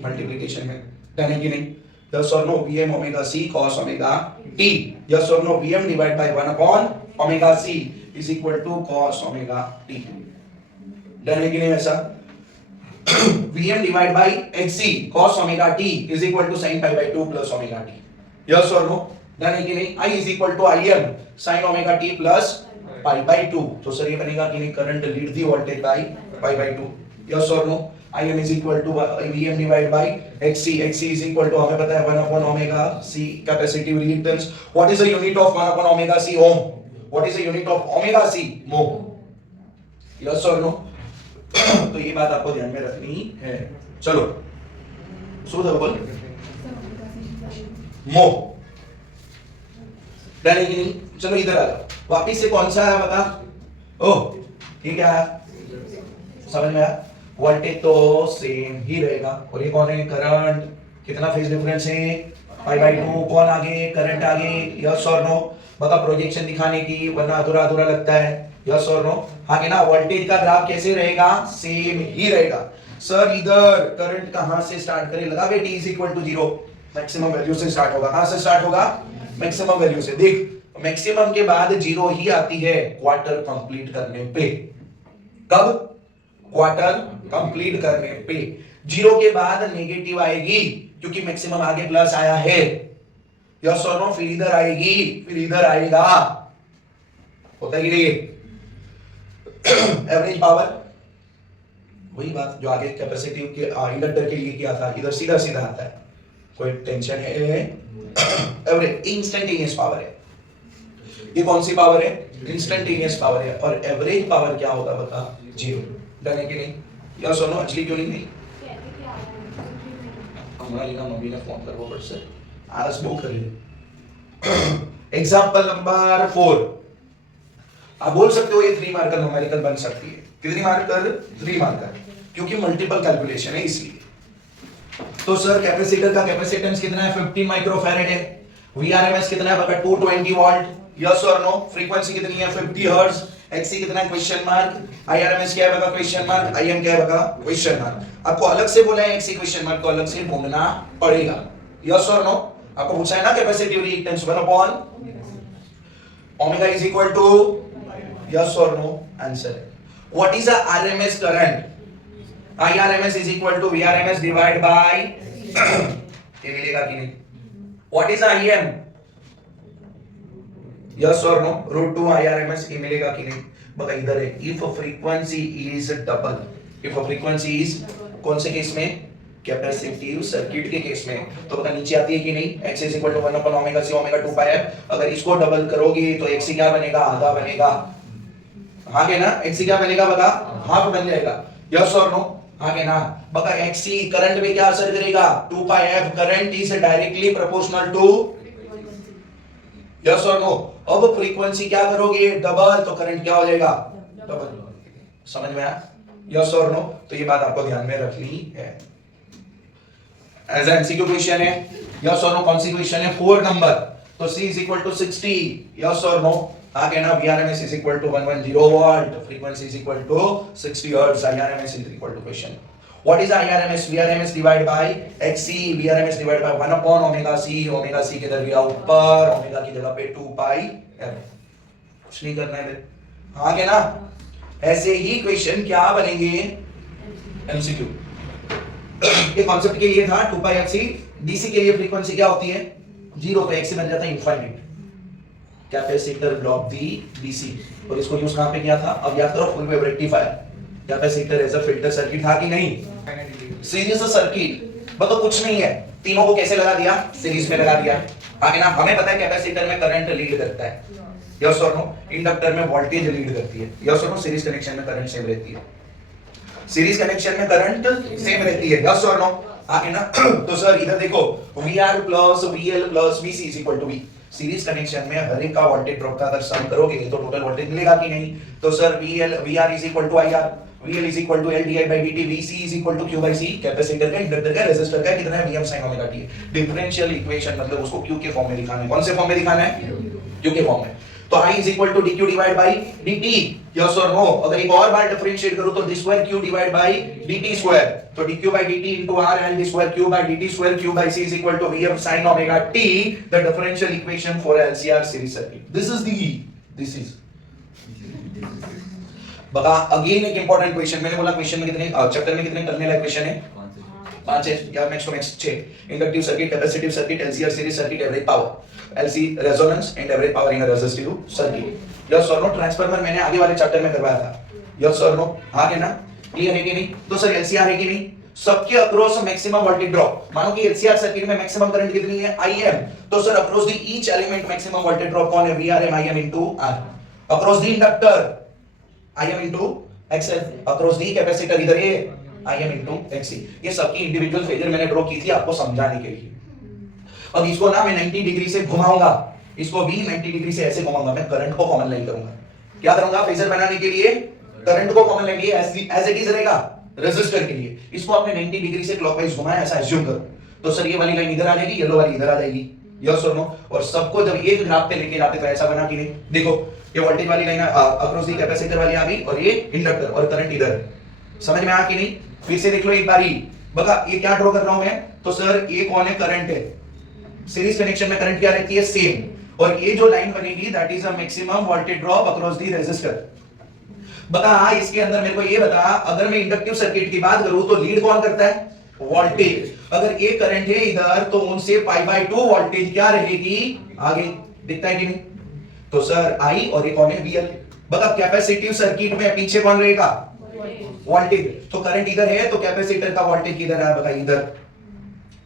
मल्टीप्लिकेशन में। डन है कि नहीं? यस और no? Vm omega c cos omega t। Yes और no? Vm divide by 1 upon omega c is equal to cos omega t। Done है कि नहीं? ऐसा Vm divide by Hc cos omega t is equal to sin pi by 2 plus omega t। Yes और no? Done है कि नहीं? I is equal to Im sin omega t plus pi by 2। तो sir ये बनेगा कि नहीं? Current lead the voltage by pi by 2। Yes और no? Im is equal to Vm divide by Hc। Hc is equal to हमें पता है 1 upon omega c capacitive reactance. What is the unit of 1 upon omega c? Ohm. What is the unit of omega c? Mho. Yes और no? तो ये बात आपको ध्यान में रखनी है। चलो सुधरबल मो। डन है कि नहीं? चलो इधर आ जाओ। वापिस से कौन सा है बता? ओह ये क्या है? समझ में आया? वोल्टेज तो सेम ही रहेगा। और ये कौन है? करंट। कितना फेज डिफरेंस है? Pi by 2। कौन आगे? करंट आगे। यस और नो? बता प्रोजेक्शन दिखाने की, वरना अधूरा अधूरा लगता है। यस और नो? हाँ कि ना? वोल्टेज का ग्राफ कैसे रहेगा? सेम ही रहेगा। सर इधर करंट कहां से स्टार्ट करें? लगा बे t is equal to 0, maximum value से स्टार्ट होगा। कहां से स्टार्ट होगा? मैक्सिमम वैल्यू से। देख मैक्सिमम के बाद 0 ही आती है क्वार्टर कंप्लीट करने पे। कब? क्वार्टर कंप्लीट करने पे 0 के बाद नेगेटिव आएगी क्योंकि मैक्सिमम आगे प्लस आया है। यस और नो? फिर इधर आएगी, फिर इधर आएगा, होता है कि नहीं? एवरेज पावर वही बात जो आगे कैपेसिटिव के इंडक्टर के लिए किया था, इधर सीधा सीधा आता है, कोई टेंशन है? एवरेज इंस्टेंटेनियस पावर है। ये कौन सी पावर है? इंस्टेंटेनियस पावर है। और एवरेज पावर क्या होगा बता? जीरो। डन है कि नहीं? या सुनो, एक्चुअली क्यों नहीं? हमारी ना मम्मी ने फोन करवा पड़ से आज बुक कर ले। एग्जांपल नंबर 4, आप बोल सकते हो ये 3 मार्कर न्यूमेरिकल बन सकती है। कितनी मार्कर? 3 मार्कर, क्योंकि मल्टीपल कैलकुलेशन है इसलिए। तो सर कैपेसिटर का कैपेसिटेंस कितना है? 15 माइक्रोफैरेड है। वीआरएमएस कितना है? बका 220 वोल्ट। यस और नो? फ्रीक्वेंसी कितनी है? 50 हर्ट्ज। एक्सी कितना है? Question mark. आईआरएमएस क्या है? बका क्वेश्चन मार्क। आईएम क्या है? बका क्वेश्चन मार्क। आपको अलग से बोला है एक्सी क्वेश्चन मार्क को अलग से ढूंढना पड़ेगा। यस और नो? आपको पूछा है ना capacitive reactance 1 upon omega is equal to, yes और नो? आंसर है। What is the RMS current? IRMS is equal to VRMS divided by ये मिलेगा कि नहीं? What is IM? Yes or no? √2 IRMS ये मिलेगा कि नहीं? बता इधर है, if frequency is double, if frequency is कौन से केस में? कैपेसिटिव सर्किट के केस में। तो बता नीचे आती है कि नहीं? x is equal to 1 upon omega c omega 2 pi f। अगर इसको डबल करोगे तो x क्या बनेगा? आधा बनेगा। हाँ के ना? x क्या बनेगा? बता हाफ बन जाएगा। यस और नो? हाँ के ना? बका एक्सी करंट में क्या असर करेगा? 2 pi F current is directly proportional to, yes और नो? अब फ्रीक्वेंसी क्या करोगे? डबल, तो करंट क्या हो जाएगा? डबल। समझ में आया? यस और नो? तो ये बात आपको ध्यान में रखनी है। एज एमसीक्यू क्वेश्चन है। यस और नो? कौन सी क्वेश्चन है? 4 नंबर। तो C is equal to 60, yes और नो? आगे ना VRMS is equal to 110 volt, frequency is equal to 60 hertz, IRMS is equal to question. What is IRMS? VRMS divided by XC, VRMS divided by 1 upon omega C, omega C किधर गया? ऊपर, omega की जगह पे 2 pi f। कुछ नहीं करना है। आगे ना ऐसे ही क्वेश्चन क्या बनेंगे? MCQ। ये कॉन्सेप्ट के लिए था 2 pi f c। DC के लिए फ्रीक्वेंसी क्या होती है? 0 पे XC बन जाता है इनफाइनाइट। कैपेसिटर ब्लॉक दी डीसी, और इसको यूज कहां पे किया था? अब याद करो, full wave rectifier. Capacitor as a filter circuit था कि नहीं? Series circuit. मतलब कुछ नहीं है, तीनों को कैसे लगा दिया? सीरीज में लगा दिया। आगे ना हमें पता है कैपेसिटर में करंट लीड करता है, यस और नो? इंडक्टर में वोल्टेज लीड करती है, यस और नो? सीरीज कनेक्शन में करंट सेम रहती है। सीरीज कनेक्शन में करंट सेम रहती है, यस और नो? आगे ना तो सर इधर देखो, VR plus VL plus VC is equal to V। Series connection में हर एक का वोल्टेज ड्रॉप का अगर सम करोगे तो टोटल वोल्टेज मिलेगा कि नहीं? तो sir VR is equal to IR, VL is equal to LdI/dt, VC is equal to Q/C। Capacitor का, इंडक्टर का, रेजिस्टर का कितना है? Vm sin omega t। Differential equation मतलब उसको Q के फॉर्म में दिखाना है। कौन से फॉर्म में दिखाना है? Q के फॉर्म में। तो I is equal to dq divide by dt, yes और नो? अगर एक और बार डिफरेंशिएट करो तो d square q divide by dt square, तो dq by dt into r and d square q by dt square q by c is equal to Vm sin omega t, the differential equation for LCR series circuit. This is बता again एक important question. मैंने बोला question में कितने chapter में कितने करने लायक question है? 5 है या max to max 6। Inductive circuit, capacitive circuit, LCR series circuit, average power, LC resonance and average power in a resistive circuit. Yes और नो? ट्रांसफार्मर मैंने आगे वाले चैप्टर में करवाया था, यस और नो? आगे ना? क्लियर है कि नहीं? तो सर LCR है कि नहीं? सबके अक्रॉस मैक्सिमम वोल्टेज ड्रॉप। मानो कि LCR सर्किट में मैक्सिमम करंट कितनी है? IM। तो sir across the each element maximum voltage drop कौन है? VRM IM into R। Across the inductor IM into XL, across the capacitor इधर ये IM इनटू XC। ये सबकी इंडिविजुअल फेजर मैंने ड्रॉ की थी आपको समझाने के लिए। अब इसको ना मैं 90 डिग्री से घुमाऊंगा, इसको भी 90 डिग्री से ऐसे घुमाऊंगा, मैं करंट को कॉमन लाइन करूंगा। क्या करूंगा? फेजर बनाने के लिए करंट को common line as it is रहेगा रेजिस्टर के लिए। इसको आपने 90 डिग्री से क्लॉकवाइज घुमाया, ऐसा एज्यूम करो। तो सर ये वाली लाइन इधर आ जाएगी, येलो वाली इधर आ जाएगी, यस और नो? और सबको जब एक ग्राफ पे लेके जाते तो ऐसा बना कि नहीं? देखो ये वोल्टेज वाली लाइन अक्रॉस द कैपेसिटर वाली आ गई, और ये इंडक्टर और करंट इधर। समझ में आया कि नहीं? फिर से देख लो एक बारी। बगा ये क्या ड्रॉ कर रहा हूं मैं? तो सर ये कौन है? करंट है। सीरीज कनेक्शन में करंट क्या रहती है? सेम। और ये जो लाइन बनेगी that is a maximum voltage drop across the resistor. बता इसके अंदर मेरे को ये बता, अगर मैं इंडक्टिव सर्किट की बात करूं तो लीड कौन करता है? वोल्टेज। अगर ये करंट है इधर तो उनसे पाई बाय 2 वोल्टेज क्या रहेगी आगे, दिखता है कि नहीं? तो सर आई और ये कौन है, वीएल। बता कैपेसिटिव सर्किट में पीछे कौन रहेगा, वोल्टेज। तो करंट इधर है तो कैपेसिटर का वोल्टेज किधर है, बता इधर।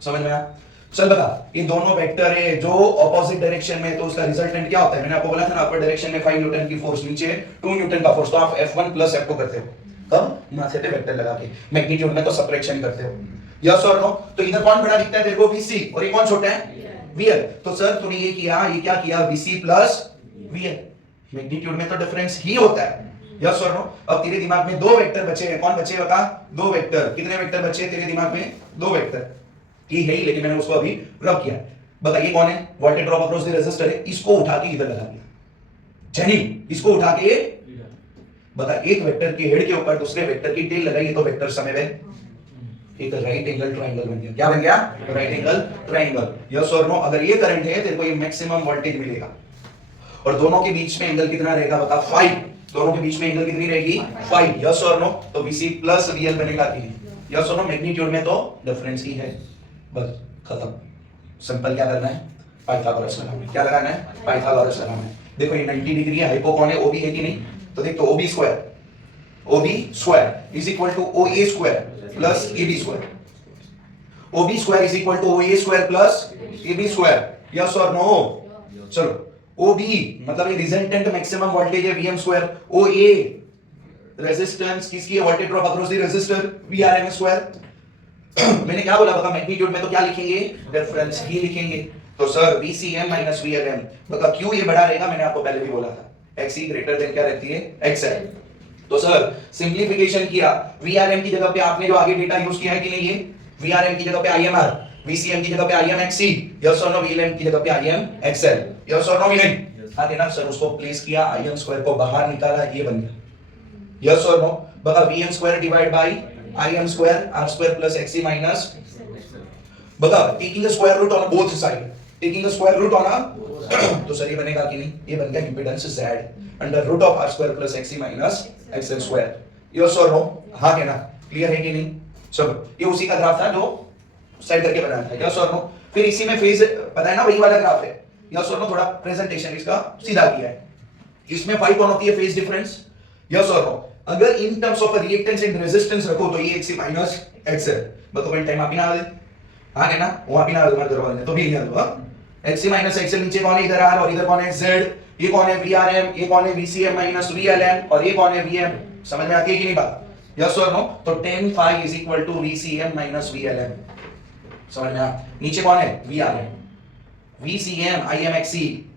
समझ में आया? चल बता, ये दोनों वेक्टर है जो ऑपोजिट डायरेक्शन में, तो उसका रिजल्टेंट क्या होता है? मैंने आपको बोला था ना, अपर डायरेक्शन में 5 न्यूटन की फोर्स, नीचे 2 न्यूटन का फोर्स। तो आप F1 प्लस F2 करते हो, कब? माथे पे वेक्टर लगा के। मैग्नीट्यूड में तो सबट्रैक्शन करते हो, यस और नो? तो इधर कौन बड़ा दिखता है तेरे को, VC, और ये कौन छोटा है, VL। तो सर तूने ये किया, ये क्या किया, VC प्लस VL। मैग्नीट्यूड में तो डिफरेंस ही होता है, यस और नो? अब तेरे दिमाग में दो वेक्टर बचे हैं, कौन बचे बता? दो वेक्टर। कितने वेक्टर बचे तेरे दिमाग में? दो वेक्टर। ये है ही, लेकिन मैंने उसको अभी रब किया। बता ये कौन है, voltage drop across the resistor है। इसको उठा के इधर लगा दिया, जैनी इसको उठा के, बता एक वेक्टर के हेड के ऊपर दूसरे वेक्टर की टेल लगाई, तो वेक्टर समय में एक राइट एंगल ट्रायंगल बन गया। क्या बन गया? राइट एंगल ट्रायंगल, यस और नो? अगर ये करंट है तेरे को ये मैक्सिमम वोल्टेज मिलेगा, और दोनों के बीच में एंगल कितना रहेगा बता, 5। दोनों के बीच में एंगल कितनी रहेगी, 5, यस और नो? तो VC प्लस VL बनेगा कि नहीं, यस और नो? मैग्नीट्यूड में तो डिफरेंस ही है, बस खत्म। सिंपल क्या करना है, पाइथागोरस लगाना है। क्या लगाना है? पाइथागोरस लगाना है। देखो ये 90 डिग्री है, हाइपो कौन है, OB है कि नहीं? तो देख, तो OB square is equal to OA square plus AB square. OB square is equal to OA square plus AB square, yes और नो? चलो, OB मतलब ये रिजल्टेंट मैक्सिमम वोल्टेज है, VM स्क्वायर। OA रेजिस्टेंस किसकी है, voltage drop across the resistor, VRMS square. मैंने क्या बोला बता, मैग्नीट्यूड में तो क्या लिखेंगे, डिफरेंस ही लिखेंगे। तो सर VCM माइनस VLM, बता क्यों ये बड़ा रहेगा? मैंने आपको पहले भी बोला था, XC ग्रेटर देन क्या रहती है, XL। तो सर सिंप्लीफिकेशन किया, VRM की जगह पे आपने जो आगे डेटा यूज किया है कि नहीं, ये VRM की जगह पे IMR, VCM की जगह पे IMXC, यस और नो? VLM की जगह पे IMXL, यस और नो? नहीं हाँ देना सर, उसको प्लेस किया, IM स्क्वायर को बाहर निकाला, ये बन गया, यस और नो? बता VM square divide by IM square, R square plus XC minus, बता taking the square root on both side, taking the square root on तो सर ये बनेगा कि नहीं, ये बन गया impedance Z under root of R square plus XC minus XL square, yes और नो? हाँ कहना, क्लियर है कि नहीं? चलो, ये उसी का ग्राफ था जो साइड करके बनाया था, यस और नो? फिर इसी में फेज पता है ना, वही वाला ग्राफ है, यस और नो? थोड़ा प्रेजेंटेशन इसका सीधा किया है। इसमें 5 कौन होती है, फेज डिफरेंस, यस और नो? अगर in terms of reactance and resistance रखो तो ये XC माइनस XL, बताओ टाइम आप ही ना आ दे, हाँ है ना? वो आप ही ना आ दे करवाने तो भी लिया दो। XC माइनस XL, नीचे कौन है, इधर R, और इधर कौन है Z, ये कौन है VRM, ये कौन है VCM माइनस VLM, और ये कौन है VM। समझ में आती है कि नहीं बात, यस और नो? तो tan phi is equal to VCM minus VLM, समझ में आ? नीचे कौन है, VRM, VCM IMXC,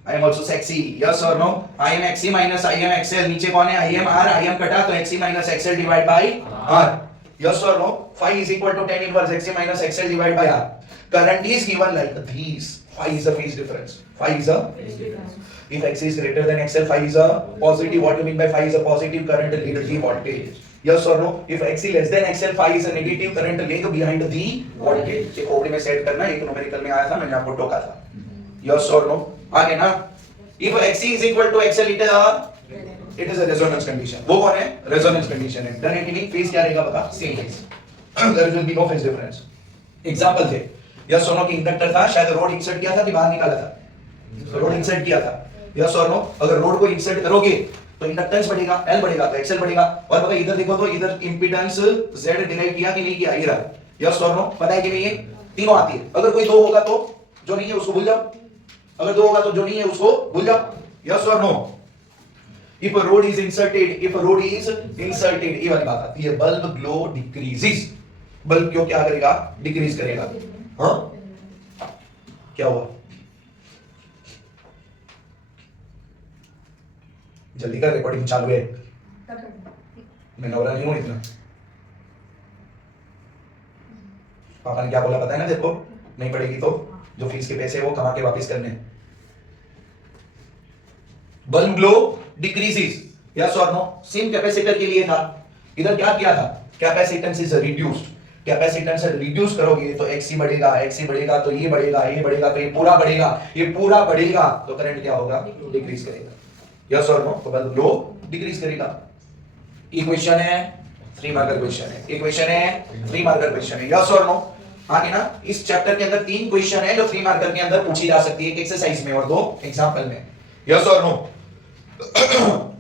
I am also sexy, yes or no? IMXC minus IMXL, नीचे कौन है, IMR, IM कटा तो XC minus XL divide by R, yes or no? Phi is equal to tan inverse XC minus XL divide by R. Current is given like this. Phi is a phase difference. Phi is a if XC is greater than XL, phi is a positive. What do you mean by phi is a positive? Current lead the voltage. Yes or no? If XC less than XL, phi is a negative. Current leg behind the voltage. एक खोपड़ी में set करना, एक numerical में आया था, मैंने आपको टोका था, yes or no? आगे ना, if XC is equal to XL, it is a resonance condition. वो कौन है, resonance condition है। डन है कि नहीं? फेज क्या रहेगा बता, same phase, there will be no phase difference। Example थे, यस और नो? कि इंडक्टर था, शायद रोड इंसर्ट किया था कि बाहर निकाला था, रोड इंसर्ट किया था, यस और नो? अगर रोड को इंसर्ट करोगे तो इंडक्टेंस बढ़ेगा, L बढ़ेगा तो XL बढ़ेगा। और पता इधर देखो तो इधर इंपेडेंस Z डिराइव किया कि नहीं किया, ये रहा, यस और नो? पता है कि नहीं, ये तीनों आती है। अगर कोई दो होगा तो जो नहीं है उसको भूल जाओ, अगर दो होगा तो जो नहीं है उसको भूल जाओ, यस और no? If a road is inserted, if a road is inserted, ये वाली बात आती है, bulb glow decreases, बल्ब क्यों क्या करेगा, डिक्रीज करेगा। हाँ क्या हुआ, जल्दी कर, रिकॉर्डिंग चालू है, मैं नवरा नहीं हूं इतना। पापा ने क्या बोला पता है ना, देखो नहीं पड़ेगी तो जो फीस के पैसे वो कमा के वापस करने। बल्ब ग्लो डिक्रीजेस, यस और नो? सेम कैपेसिटर के लिए था, इधर क्या किया था, capacitance is reduced, capacitance reduce करोगे तो XC बढ़ेगा, XC बढ़ेगा तो ये बढ़ेगा, ये बढ़ेगा तो ये पूरा बढ़ेगा, ये पूरा बढ़ेगा तो करंट क्या होगा, डिक्रीज करेगा, यस और नो? तो बल्ब ग्लो डिक्रीज करेगा। इक्वेशन है 3 मार्कर क्वेश्चन है, ये क्वेश्चन है 3 मार्कर क्वेश्चन है, यस और नो। आगे ना इस चैप्टर के अंदर 3 क्वेश्चन है जो 3 मार्कर के अंदर पूछी जा सकती है, एक एक्सरसाइज में और 2 एग्जांपल में, यस और नो।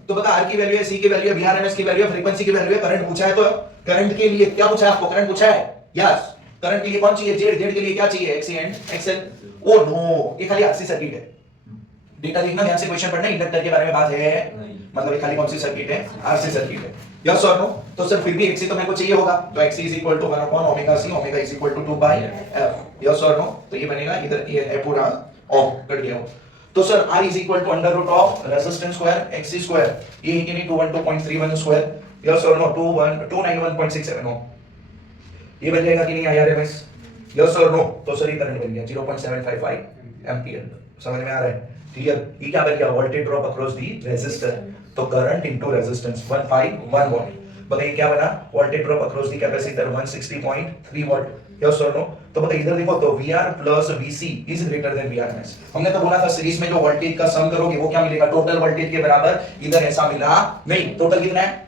तो बता आर की वैल्यू है, सी की वैल्यू है, वीआरएमएस की वैल्यू है, फ्रीक्वेंसी की वैल्यू है, करंट पूछा है, तो करंट के लिए क्या पूछा है आपको, करंट पूछा है, यस। करंट के लिए कौन चाहिए, जेड, जेड के लिए क्या चाहिए, XC and XL. Oh no, ये खाली आरसी सर्किट है, डेटा देखना ध्यान से, क्वेश्चन पढ़ना, इंडक्टर के बारे में बात है, मतलब ये खाली कौन सी सर्किट है, आरसी सर्किट है, यस और नो। तो सर फिर भी एक्सी तो मेरे को चाहिए होगा, तो XC is equal to 1 upon omega C, omega is equal to 2 by F, yes और नो। तो ये बनेगा, इधर ये है पूरा ऑफ कट गया। तो sir r is equal to under root of resistance square XC square, ये है कि नहीं 212.31 स्क्वायर, यस और नो, 291.67 हो, ये बन जाएगा कि नहीं आईआरएमएस, यस और नो। तो सर ये करंट बन गया 0.755 एम्पीयर, समझ में आ रहा है, क्लियर। ये क्या बन गया, voltage drop across the resistor, तो करंट इनटू रेजिस्टेंस 151 वोल्ट। बताइए क्या बना, voltage drop across the capacitor 160.3 volt, yes और नो। तो बताइए इधर देखो, तो VR plus VC is greater than VRMS। हमने तो बोला था सीरीज में जो वोल्टेज का सम करोगे वो क्या मिलेगा, टोटल वोल्टेज के बराबर, इधर ऐसा मिला नहीं, टोटल कितना है,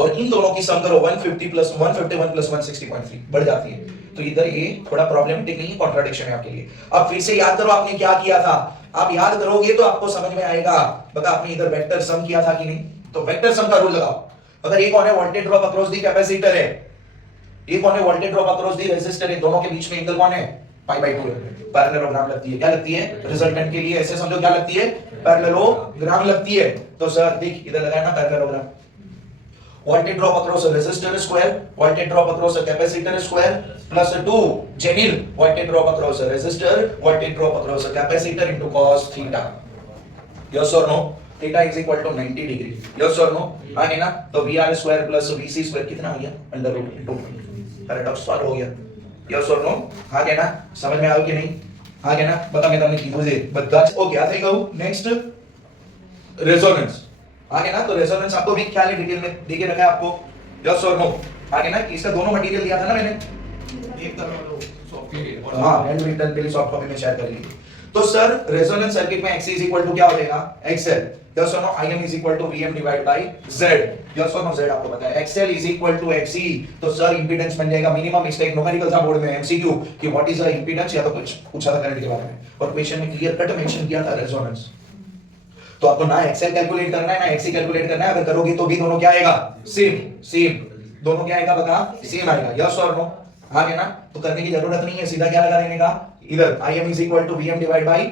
और इन दोनों की सम करो 150 प्लस 151 प्लस 160.3 बढ़ जाती है, तो इधर ये थोड़ा प्रॉब्लमेटिक नहीं है, कॉन्ट्राडिक्शन है आपके लिए। अब फिर से याद करो आपने क्या किया था, आप याद करोगे तो आपको समझ में आएगा। बता आपने इधर वेक्टर सम किया था कि नहीं, तो वेक्टर सम का रूल लगाओ। अगर ये कौन है, voltage drop across the capacitor है, ये कौन है, voltage drop across the resistor है, दोनों के बीच में एंगल कौन है, पाई/2 पैरेललोग्राम लगती है, क्या लगती है, रिजल्टेंट के लिए ऐसे समझो क्या लगती है, पैरेललोग्राम लगती है। तो सर देख इधर लगाया ना parallelogram, voltage drop across a resistor square, voltage drop across a capacitor square plus 2 genuine voltage drop across a resistor, voltage drop across a capacitor into cos theta, yes or no, theta is equal to 90 degree, yes or no। आगे ना तो VR square plus VC square कितना हो गया, under root into paradox solve हो गया, yes or no। आगे ना समझ में आया कि नहीं, आगे ना बता मैं તમને કીધું છે બધા જ ઓકે। આ થઈ ગયું, नेक्स्ट रेजोनेंस। आगे ना तो रेजोनेंस आपको भी ख्याल है, डिटेल में देके रखा है आपको, यस और नो। आगे ना इसका दोनों मटेरियल दिया था ना मैंने, एक कर लो सॉफ्ट कॉपी, हां हैंड रिटन के लिए सॉफ्ट कॉपी में शेयर कर ली। तो सर रेजोनेंस सर्किट में XC इज इक्वल टू क्या हो जाएगा, XL, यस और no. IM is equal to VM divide by Z, yes और नो। Z आपको पता है, XL is equal to XC, तो सर इंपेडेंस बन जाएगा, मिनिमम मिस्टेक न्यूमेरिकल था बोर्ड में MCQ कि व्हाट इज द इंपेडेंस, या तो कुछ पूछा था करंट के बारे में, और क्वेश्चन में क्लियर कट मेंशन किया था रेजोनेंस। तो आपको ना XL कैलकुलेट करना है ना XC कैलकुलेट करना है, अगर करोगे तो भी दोनों क्या आएगा, सेम सेम, दोनों क्या आएगा बता, सेम आएगा, यस और नो। आगे ना तो करने की जरूरत नहीं है, सीधा क्या लगा देने का, इधर IM is equal to VM divide by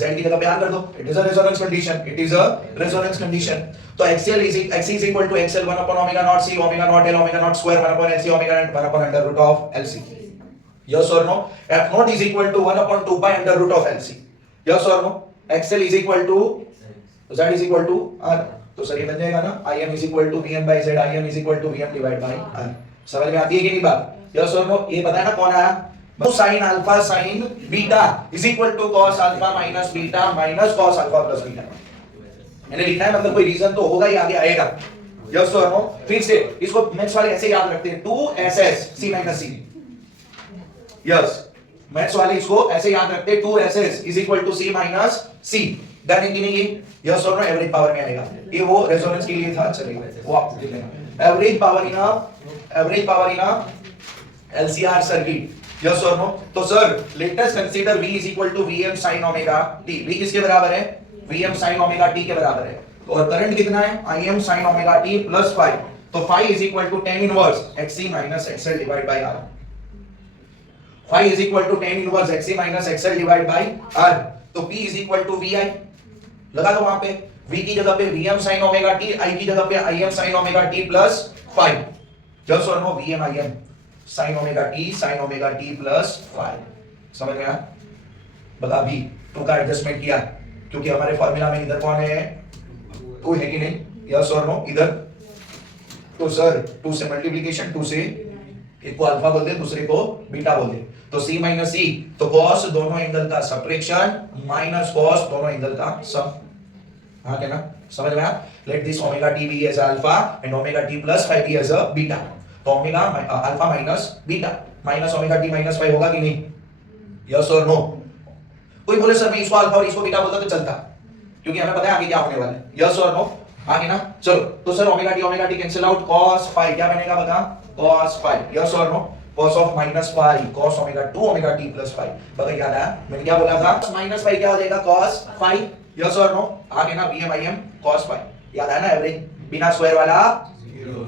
Z की जगह पे R कर दो, it is a resonance condition, it is a resonance condition. तो XC is equal to XL 1 upon omega naught C, omega naught L, omega naught square 1 upon LC, omega naught 1 upon under root of LC, yes और no. F naught is equal to 1 upon 2 pi under root of LC, yes और no. XL is equal to Z is equal to R, तो sir ये बन जाएगा ना IM is equal to VM by Z, IM is equal to VM divided by R। समझ में आती है कि नहीं बात, यस और नो। ये पता है ना कौन आया, sin alpha sin beta is equal to cos alpha minus beta minus cos alpha plus beta, मैंने लिखा है, मतलब कोई रीजन तो होगा ही, आगे आएगा, यस और नो। फिर से इसको मैथ्स वाले ऐसे याद रखते हैं, 2SS C minus C, yes maths वाले इसको ऐसे याद रखते हैं, 2SS is equal to C minus C, then engineering yes और नो एवरेज पावर में आएगा, ये वो रेजोनेंस के लिए था, चलिए वो आप देख लेना, average power in LCR circuit, yes और नो। तो sir let us consider V is equal to VM sin omega t, V किसके बराबर है, VM sin ओमेगा t के बराबर है, और करंट कितना है, IM sin omega t plus 5, तो 5 is equal to tan inverse XC minus XL divide by R, 5 is equal to tan inverse XC minus XL divide by R, तो P is equal to VI लगा दो वहां पे, V की जगह पे VM sin omega t, I की जगह पे IM sin omega t plus 5, yes और no. VM IM sin omega t plus 5, समझ में आया, बता भी 2 का एडजस्टमेंट किया, क्योंकि हमारे फार्मूला में इधर कौन है, 2 है कि नहीं, यस और नो। इधर तो सर 2 से मल्टीप्लिकेशन, 2 से एक को अल्फा बोल दे, दूसरे को बीटा बोल दे, तो C माइनस C, तो cos दोनों एंगल का सब्ट्रैक्शन माइनस cos दोनों एंगल का सम, हाँ क्या ना, समझ में आया। Let this omega t be as alpha and omega t plus 5 be as a beta, तो omega alpha minus beta minus omega t minus 5 होगा कि नहीं, यस और नो। कोई बोले सर मैं इसको अल्फा और इसको बीटा बोलता तो चलता, क्योंकि हमें पता है आगे क्या होने वाला है, यस और नो। आगे ना, चलो तो sir omega T cancel out, cos phi क्या बनेगा बता, cos फाई, यस और no, cos of minus phi, cos omega 2 omega T plus phi, बता याद आया मैंने क्या बोला था, माइनस फाई क्या हो जाएगा cos फाई, यस और नो, आगे ना Vm Im cos फाई, याद आया ना एवरेज बिना स्क्वायर वाला,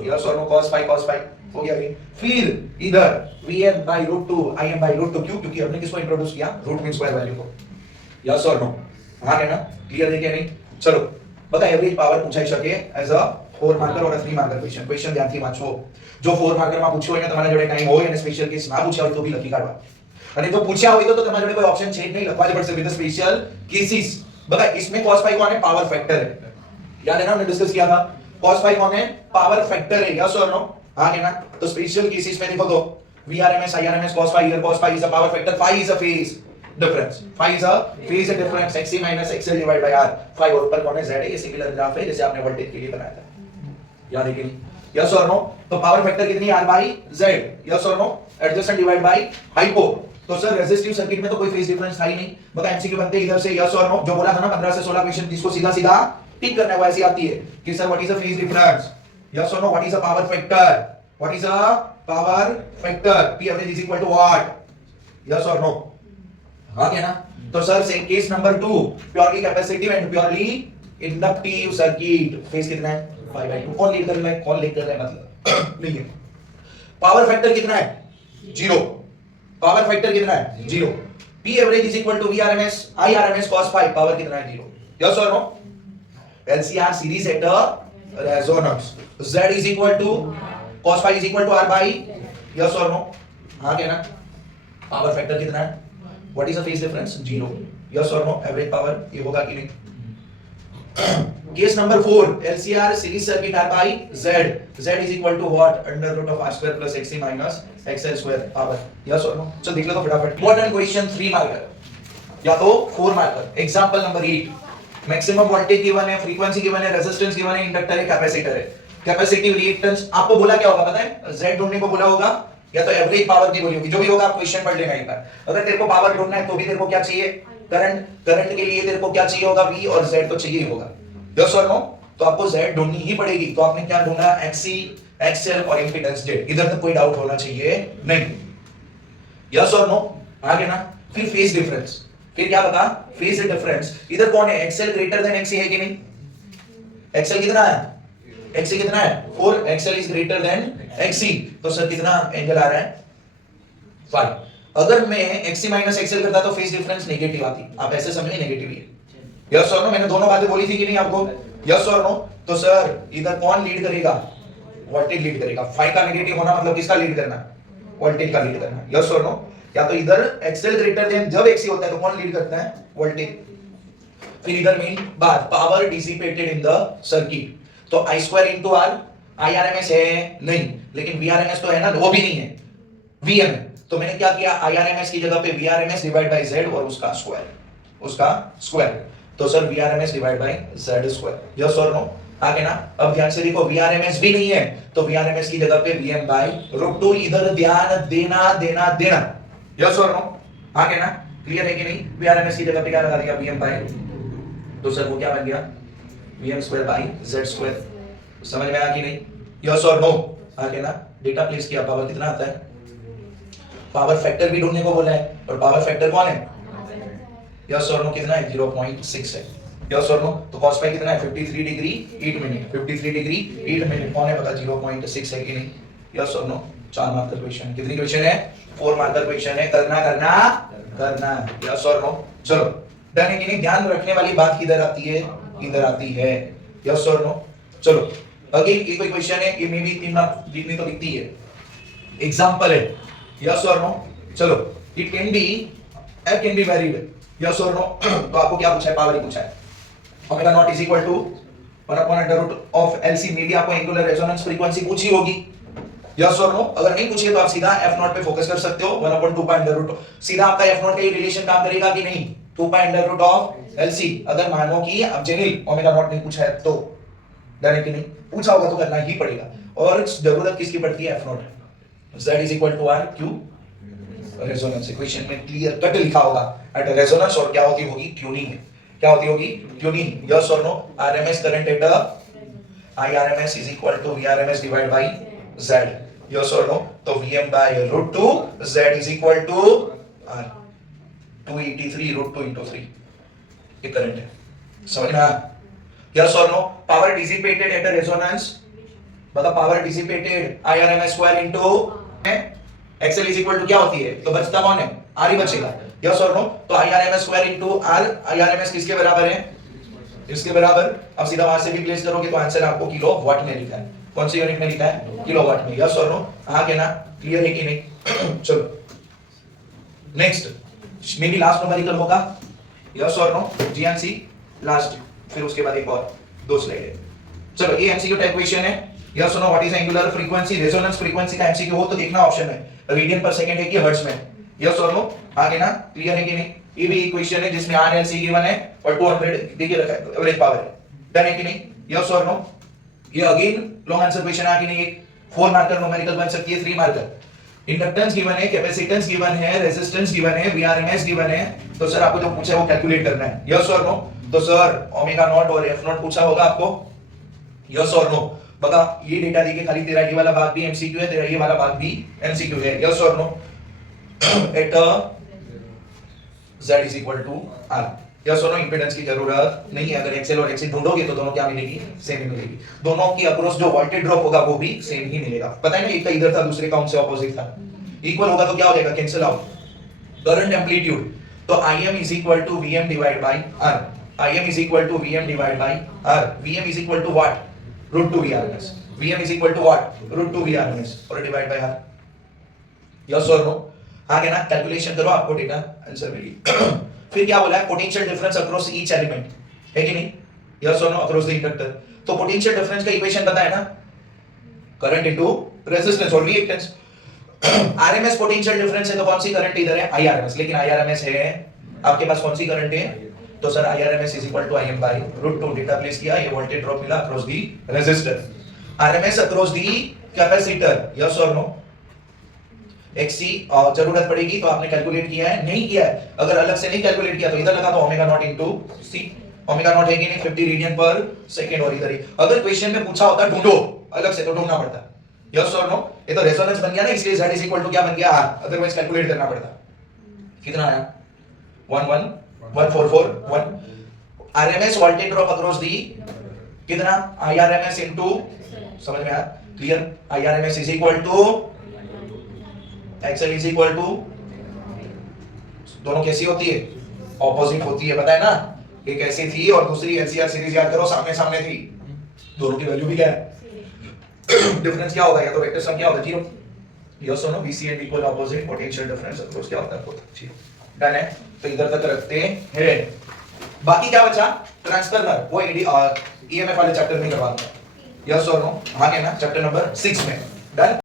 यस और नो, cos फाई हो गया ये। फिर इधर Vm by root 2 Im by root 2, क्यों, क्योंकि हमने किसको इंट्रोड्यूस किया, रूट मीन स्क्वायर वैल्यू को, यस और नो, आगे ना, क्लियर है क्या नहीं, चलो बता एवरेज पावर पूछाई શકે as a 4 marker or 3 marker question ધ્યાનથી વાંચવો, જો 4 માર્કર માં પૂછ્યો હોય ને તમારા જોડે ટાઈમ હોય અને સ્પેશિયલ કેસ ના પૂછ્યા હોય તો બી લખી કાઢવા, અને જો પૂછ્યા હોય તો તમારા જોડે કોઈ ઓપ્શન છે જ નહીં, લખવા જ પડશે વિથ સ્પેશિયલ કેસીસ। बता इसमें cos फाई कौन है, पावर फैक्टर है, याद है ना हमने डिस्कस किया था, cos फाई कौन है, पावर फैक्टर है, यस और नो, हां ना, तो स्पेशल केसेस में देखो तो Vrms Irms cos phi, here cos phi is a power factor, phi is a phase difference, phi is a phase difference, xc minus xl divided by r, phi और ऊपर कौन है, z है, ये similar graph है जैसे आपने voltage के लिए बनाया था, याद है कि नहीं, यस और नो, तो पावर फैक्टर कितनी r by z, यस और no, adjacent divide by hypo, तो सर रेजिस्टिव सर्किट में तो कोई फेज डिफरेंस था ही नहीं, बता एमसीक्यू बनते इधर से यस और नो, जो बोला था ना 15 से 16 क्वेश्चन जिसको सीधा सीधा टिक करना है वो ऐसी आती है कि sir what is a phase difference, yes और no, what is a power factor, what is a power factor, p average is equal to what, yes और नो, हाँ क्या ना, तो सर से case number 2 purely capacitive and purely inductive circuit, phase कितना है 5/2, कौन लीड कर रहा है, कौन लीड कर रहा है मतलब नहीं है, पावर फैक्टर कितना है 0, पावर फैक्टर कितना है 0, p average is equal to Vrms Irms cos phi, power कितना है 0, यस और no, LCR series at a resonance, z is equal to cos phi is equal to r by, yes और no, हाँ क्या ना, power factor कितना है, what is the phase difference 0, yes और नो, एवरेज पावर ये होगा कि नहीं। Case number 4 LCR series circuit r by z is equal to what, under root of r square plus xc minus xl square power, yes और no, चलो देख लो तो फटाफट, इंपॉर्टेंट क्वेश्चन 3 मार्कर या तो 4 marker, example number 8, maximum voltage given है, frequency given है, resistance given है, इंडक्टर है, कैपेसिटर है, कैपेसिटिव रिएक्टेंस आपको बोला क्या होगा पता है, z ढूंढने को बोला होगा या तो एवरेज पावर की बोली होगी, जो भी होगा आप क्वेश्चन पढ़ लेना एक बार, अगर तेरे को पावर ढूंढना है तो भी तेरे को क्या चाहिए, करंट, करंट के लिए तेरे को क्या चाहिए होगा, V और Z तो चाहिए होगा, यस और नो, तो आपको Z ढूंढनी ही पड़ेगी, तो आपने क्या ढूंढा, XC XL और इंपेडेंस Z, इधर तक कोई डाउट होना चाहिए नहीं, यस और नो, आगे ना, फिर फेज डिफरेंस, फिर क्या बता, फेज डिफरेंस, इधर कौन है, XL ग्रेटर देन XC है कि नहीं, XL कितना है, XC कितना है 4, XL is greater then XC, तो सर कितना एंगल आ रहा है 5, अगर मैं XC माइनस XL करता तो फेज डिफरेंस नेगेटिव आती, आप ऐसे समझिए नेगेटिव ही है, यस और नो, मैंने दोनों बातें बोली थी कि नहीं आपको, यस और नो, तो सर इधर कौन लीड करेगा, वोल्टेज लीड करेगा, फाई का नेगेटिव होना मतलब किसका लीड करना, वोल्टेज का लीड करना, यस और नो, या तो इधर XL ग्रेटर देन जब XC होता है तो कौन लीड करता है, वोल्टेज, फिर इधर मेन बात power dissipated in the circuit, तो I square into R, IRMS है नहीं, लेकिन VRMS तो है ना, वो भी नहीं है, VM है, तो मैंने क्या किया, IRMS की जगह पे VRMS डिवाइड बाय Z और उसका स्क्वायर, तो sir VRMS divide by Z square, yes और नो, आगे ना, अब ध्यान से देखो VRMS भी नहीं है तो VRMS की जगह पे Vm बाय रूट 2, इधर ध्यान देना, यस और नो, आगे ना, क्लियर है कि नहीं, VRMS की जगह पे क्या लगा दिया, Vm बाय, तो सर वो क्या बन गया, Vm square by Z square, समझ में आया कि नहीं, यस और नो, आगे ना, डेटा प्लेस किया, पावर कितना आता है, पावर फैक्टर भी ढूंढने को बोला है, और पावर फैक्टर कौन है, यस और नो, कितना है 0.6 है, यस और नो, तो cos फाई कितना है 53 डिग्री 8 मिनट, 53 डिग्री 8 मिनट, कौन है बता, 0.6 है कि नहीं, यस और नो, 4 मार्कर क्वेश्चन, कितनी क्वेश्चन है 4 मार्कर क्वेश्चन है, करना, यस और नो, चलो डन है कि नहीं, ध्यान रखने वाली बात किधर आती है, इधर आती है, यस और नो, चलो अगेन एक कोई क्वेश्चन है, ये मे बी 3 मार्क दिखनी तो दिखती है, एग्जांपल है, यस और नो, चलो it can be, f can be varied, yes और नो, तो आपको क्या पूछा है, पावर ही पूछा है, omega not is equal to 1 upon under root of LC, maybe आपको एंगुलर रेजोनेंस फ्रीक्वेंसी पूछी होगी, यस और नो, अगर नहीं पूछी तो आप सीधा f नॉट पे फोकस कर सकते हो, 1 अपॉन 2 पाई अंडर रूट, सीधा आपका f नॉट का ये रिलेशन काम करेगा कि नहीं, 2 pi under root of LC, अगर मानो कि अब जेनिल ओमेगा नॉट नहीं पूछा है तो, डन है कि नहीं, पूछा होगा तो करना ही पड़ेगा, और जरूरत किसकी पड़ती है, f not, z is equal to r q, resonance equation में क्लियर कट लिखा होगा एट रेजोनेंस, और क्या होती होगी, ट्यूनिंग, क्या होती होगी, ट्यूनिंग, यस और no, RMS current at a IRMS is equal to VRMS divided by Z. Yes or no? तो VM by root 2 Z is equal to R 283 root 2 into 3. ये करंट है, समझ में आया? Yes or no? Power dissipated at a resonance, मतलब power dissipated IRMS square into XL is equal to क्या होती है? तो बचता कौन है? R ही बचेगा. Yes or no? तो IRMS square into R, IRMS किसके बराबर है? इसके बराबर. अब सीधा वहां से भी प्लेस करोगे तो आंसर आपको किलो वाट में लिखा है. कौन सी यूनिट में लिखा है? किलो वाट में. यस और नो? हाँ क्या ना? क्लियर है कि नहीं? चलो next, may be last numerical होगा. यस और नो? जीएनसी लास्ट, फिर उसके बाद एक और 2 स्लाइड है. चलो ये एमसीक्यू टाइप क्वेश्चन है. यस और no? What is angular frequency? Resonance frequency का एमसीक्यू हो तो देखना ऑप्शन में रेडियन पर सेकंड है कि हर्ट्ज में. यस और नो? हाँ क्या ना? क्लियर है कि नहीं? ये भी एक क्वेश्चन है जिसमें आरएलसी गिवन है और 200 देखिए रखा है एवरेज पावर है. डन है कि नहीं? यस और नो? ये अगेन लॉन्ग आंसर क्वेश्चन है कि नहीं? एक 4 मार्कर न्यूमेरिकल बन सकती है, 3 मार्कर. इंडक्टेंस गिवन है, कैपेसिटेंस गिवन है, रेजिस्टेंस गिवन है, वीआरएमएस गिवन है. तो सर आपको जो पूछा है वो कैलकुलेट करना है. यस और नो? तो सर ओमेगा नॉट और एफ नॉट पूछा होगा आपको. यस और नो? बता ये डेटा देके खाली तेरा ये वाला भाग भी एमसीक्यू है, तेरा ये वाला भाग भी एमसीक्यू है. यस और no? At Z is equal to R. Yes और नो? इंपेडेंस की जरूरत नहीं है. अगर एक्सएल और एक्सी ढूंढोगे तो दोनों क्या मिलेगी? सेम ही मिलेगी. दोनों की अक्रॉस जो वोल्टेज ड्रॉप होगा वो भी सेम ही मिलेगा. पता है ना, एक का इधर था दूसरे का उनसे ऑपोजिट था. इक्वल होगा तो क्या हो जाएगा? Cancel out. करंट एम्पलीट्यूड, तो IM is equal to VM divided by R. IM is equal to VM divided by R. VM is equal to what? Root 2 VRMS. VM is equal to what? Root 2 VRMS और divide by R. Yes और no? हाँ क्या ना? Calculation करो, आपको data answer मिलेगी. फिर क्या बोला है? Potential difference across each element है कि नहीं? यस और नो? Across the inductor. तो पोटेंशियल डिफरेंस का इक्वेशन पता है ना? करंट इनटू रेजिस्टेंस और रिएक्टेंस. आरएमएस पोटेंशियल डिफरेंस है तो कौन सी करंट इधर है? आईआरएमएस. लेकिन आईआरएमएस है आपके पास कौन सी करंट है? तो sir IRMS is equal to IM by root 2. Data place किया, ये वोल्टेज ड्रॉप मिला across the resistor. RMS across the capacitor. Yes और नो? XC जरूरत पड़ेगी तो आपने कैलकुलेट किया है? नहीं किया है. अगर अलग से नहीं कैलकुलेट किया तो इधर लगा तो omega naught into C. Omega not है कि नहीं? 50 रेडियन पर सेकंड. और इधर ही अगर क्वेश्चन में पूछा होता ढूंढो अलग से तो ढूंढना पड़ता. यस और नो? ये तो रेजोनेंस बन गया ना, इसलिए Z इज इक्वल टू क्या बन गया? R. अदरवाइज कैलकुलेट करना पड़ता. कितना आया? 11441. RMS voltage drop across the कितना? IRMS इनटू, समझ में आया? Clear? IRMS is equal to XL is equal to, दोनों कैसी होती है? ऑपोजिट होती है. पता है ना? एक ऐसी थी और दूसरी LCR सीरीज याद करो सामने सामने थी. दोनों की वैल्यू भी क्या है? डिफरेंस क्या होगा? या तो वेक्टर सम क्या होगा? 0. यस और no? BC and equal opposite potential difference across क्या होता है? 0. डन है. तो इधर तक रखते हैं. बाकी क्या बचा? ट्रांसफार्मर. वो EMF वाले चैप्टर में करवा दूंगा. यस और नो? हाँ क्या ना? चैप्टर नंबर 6 में. डन.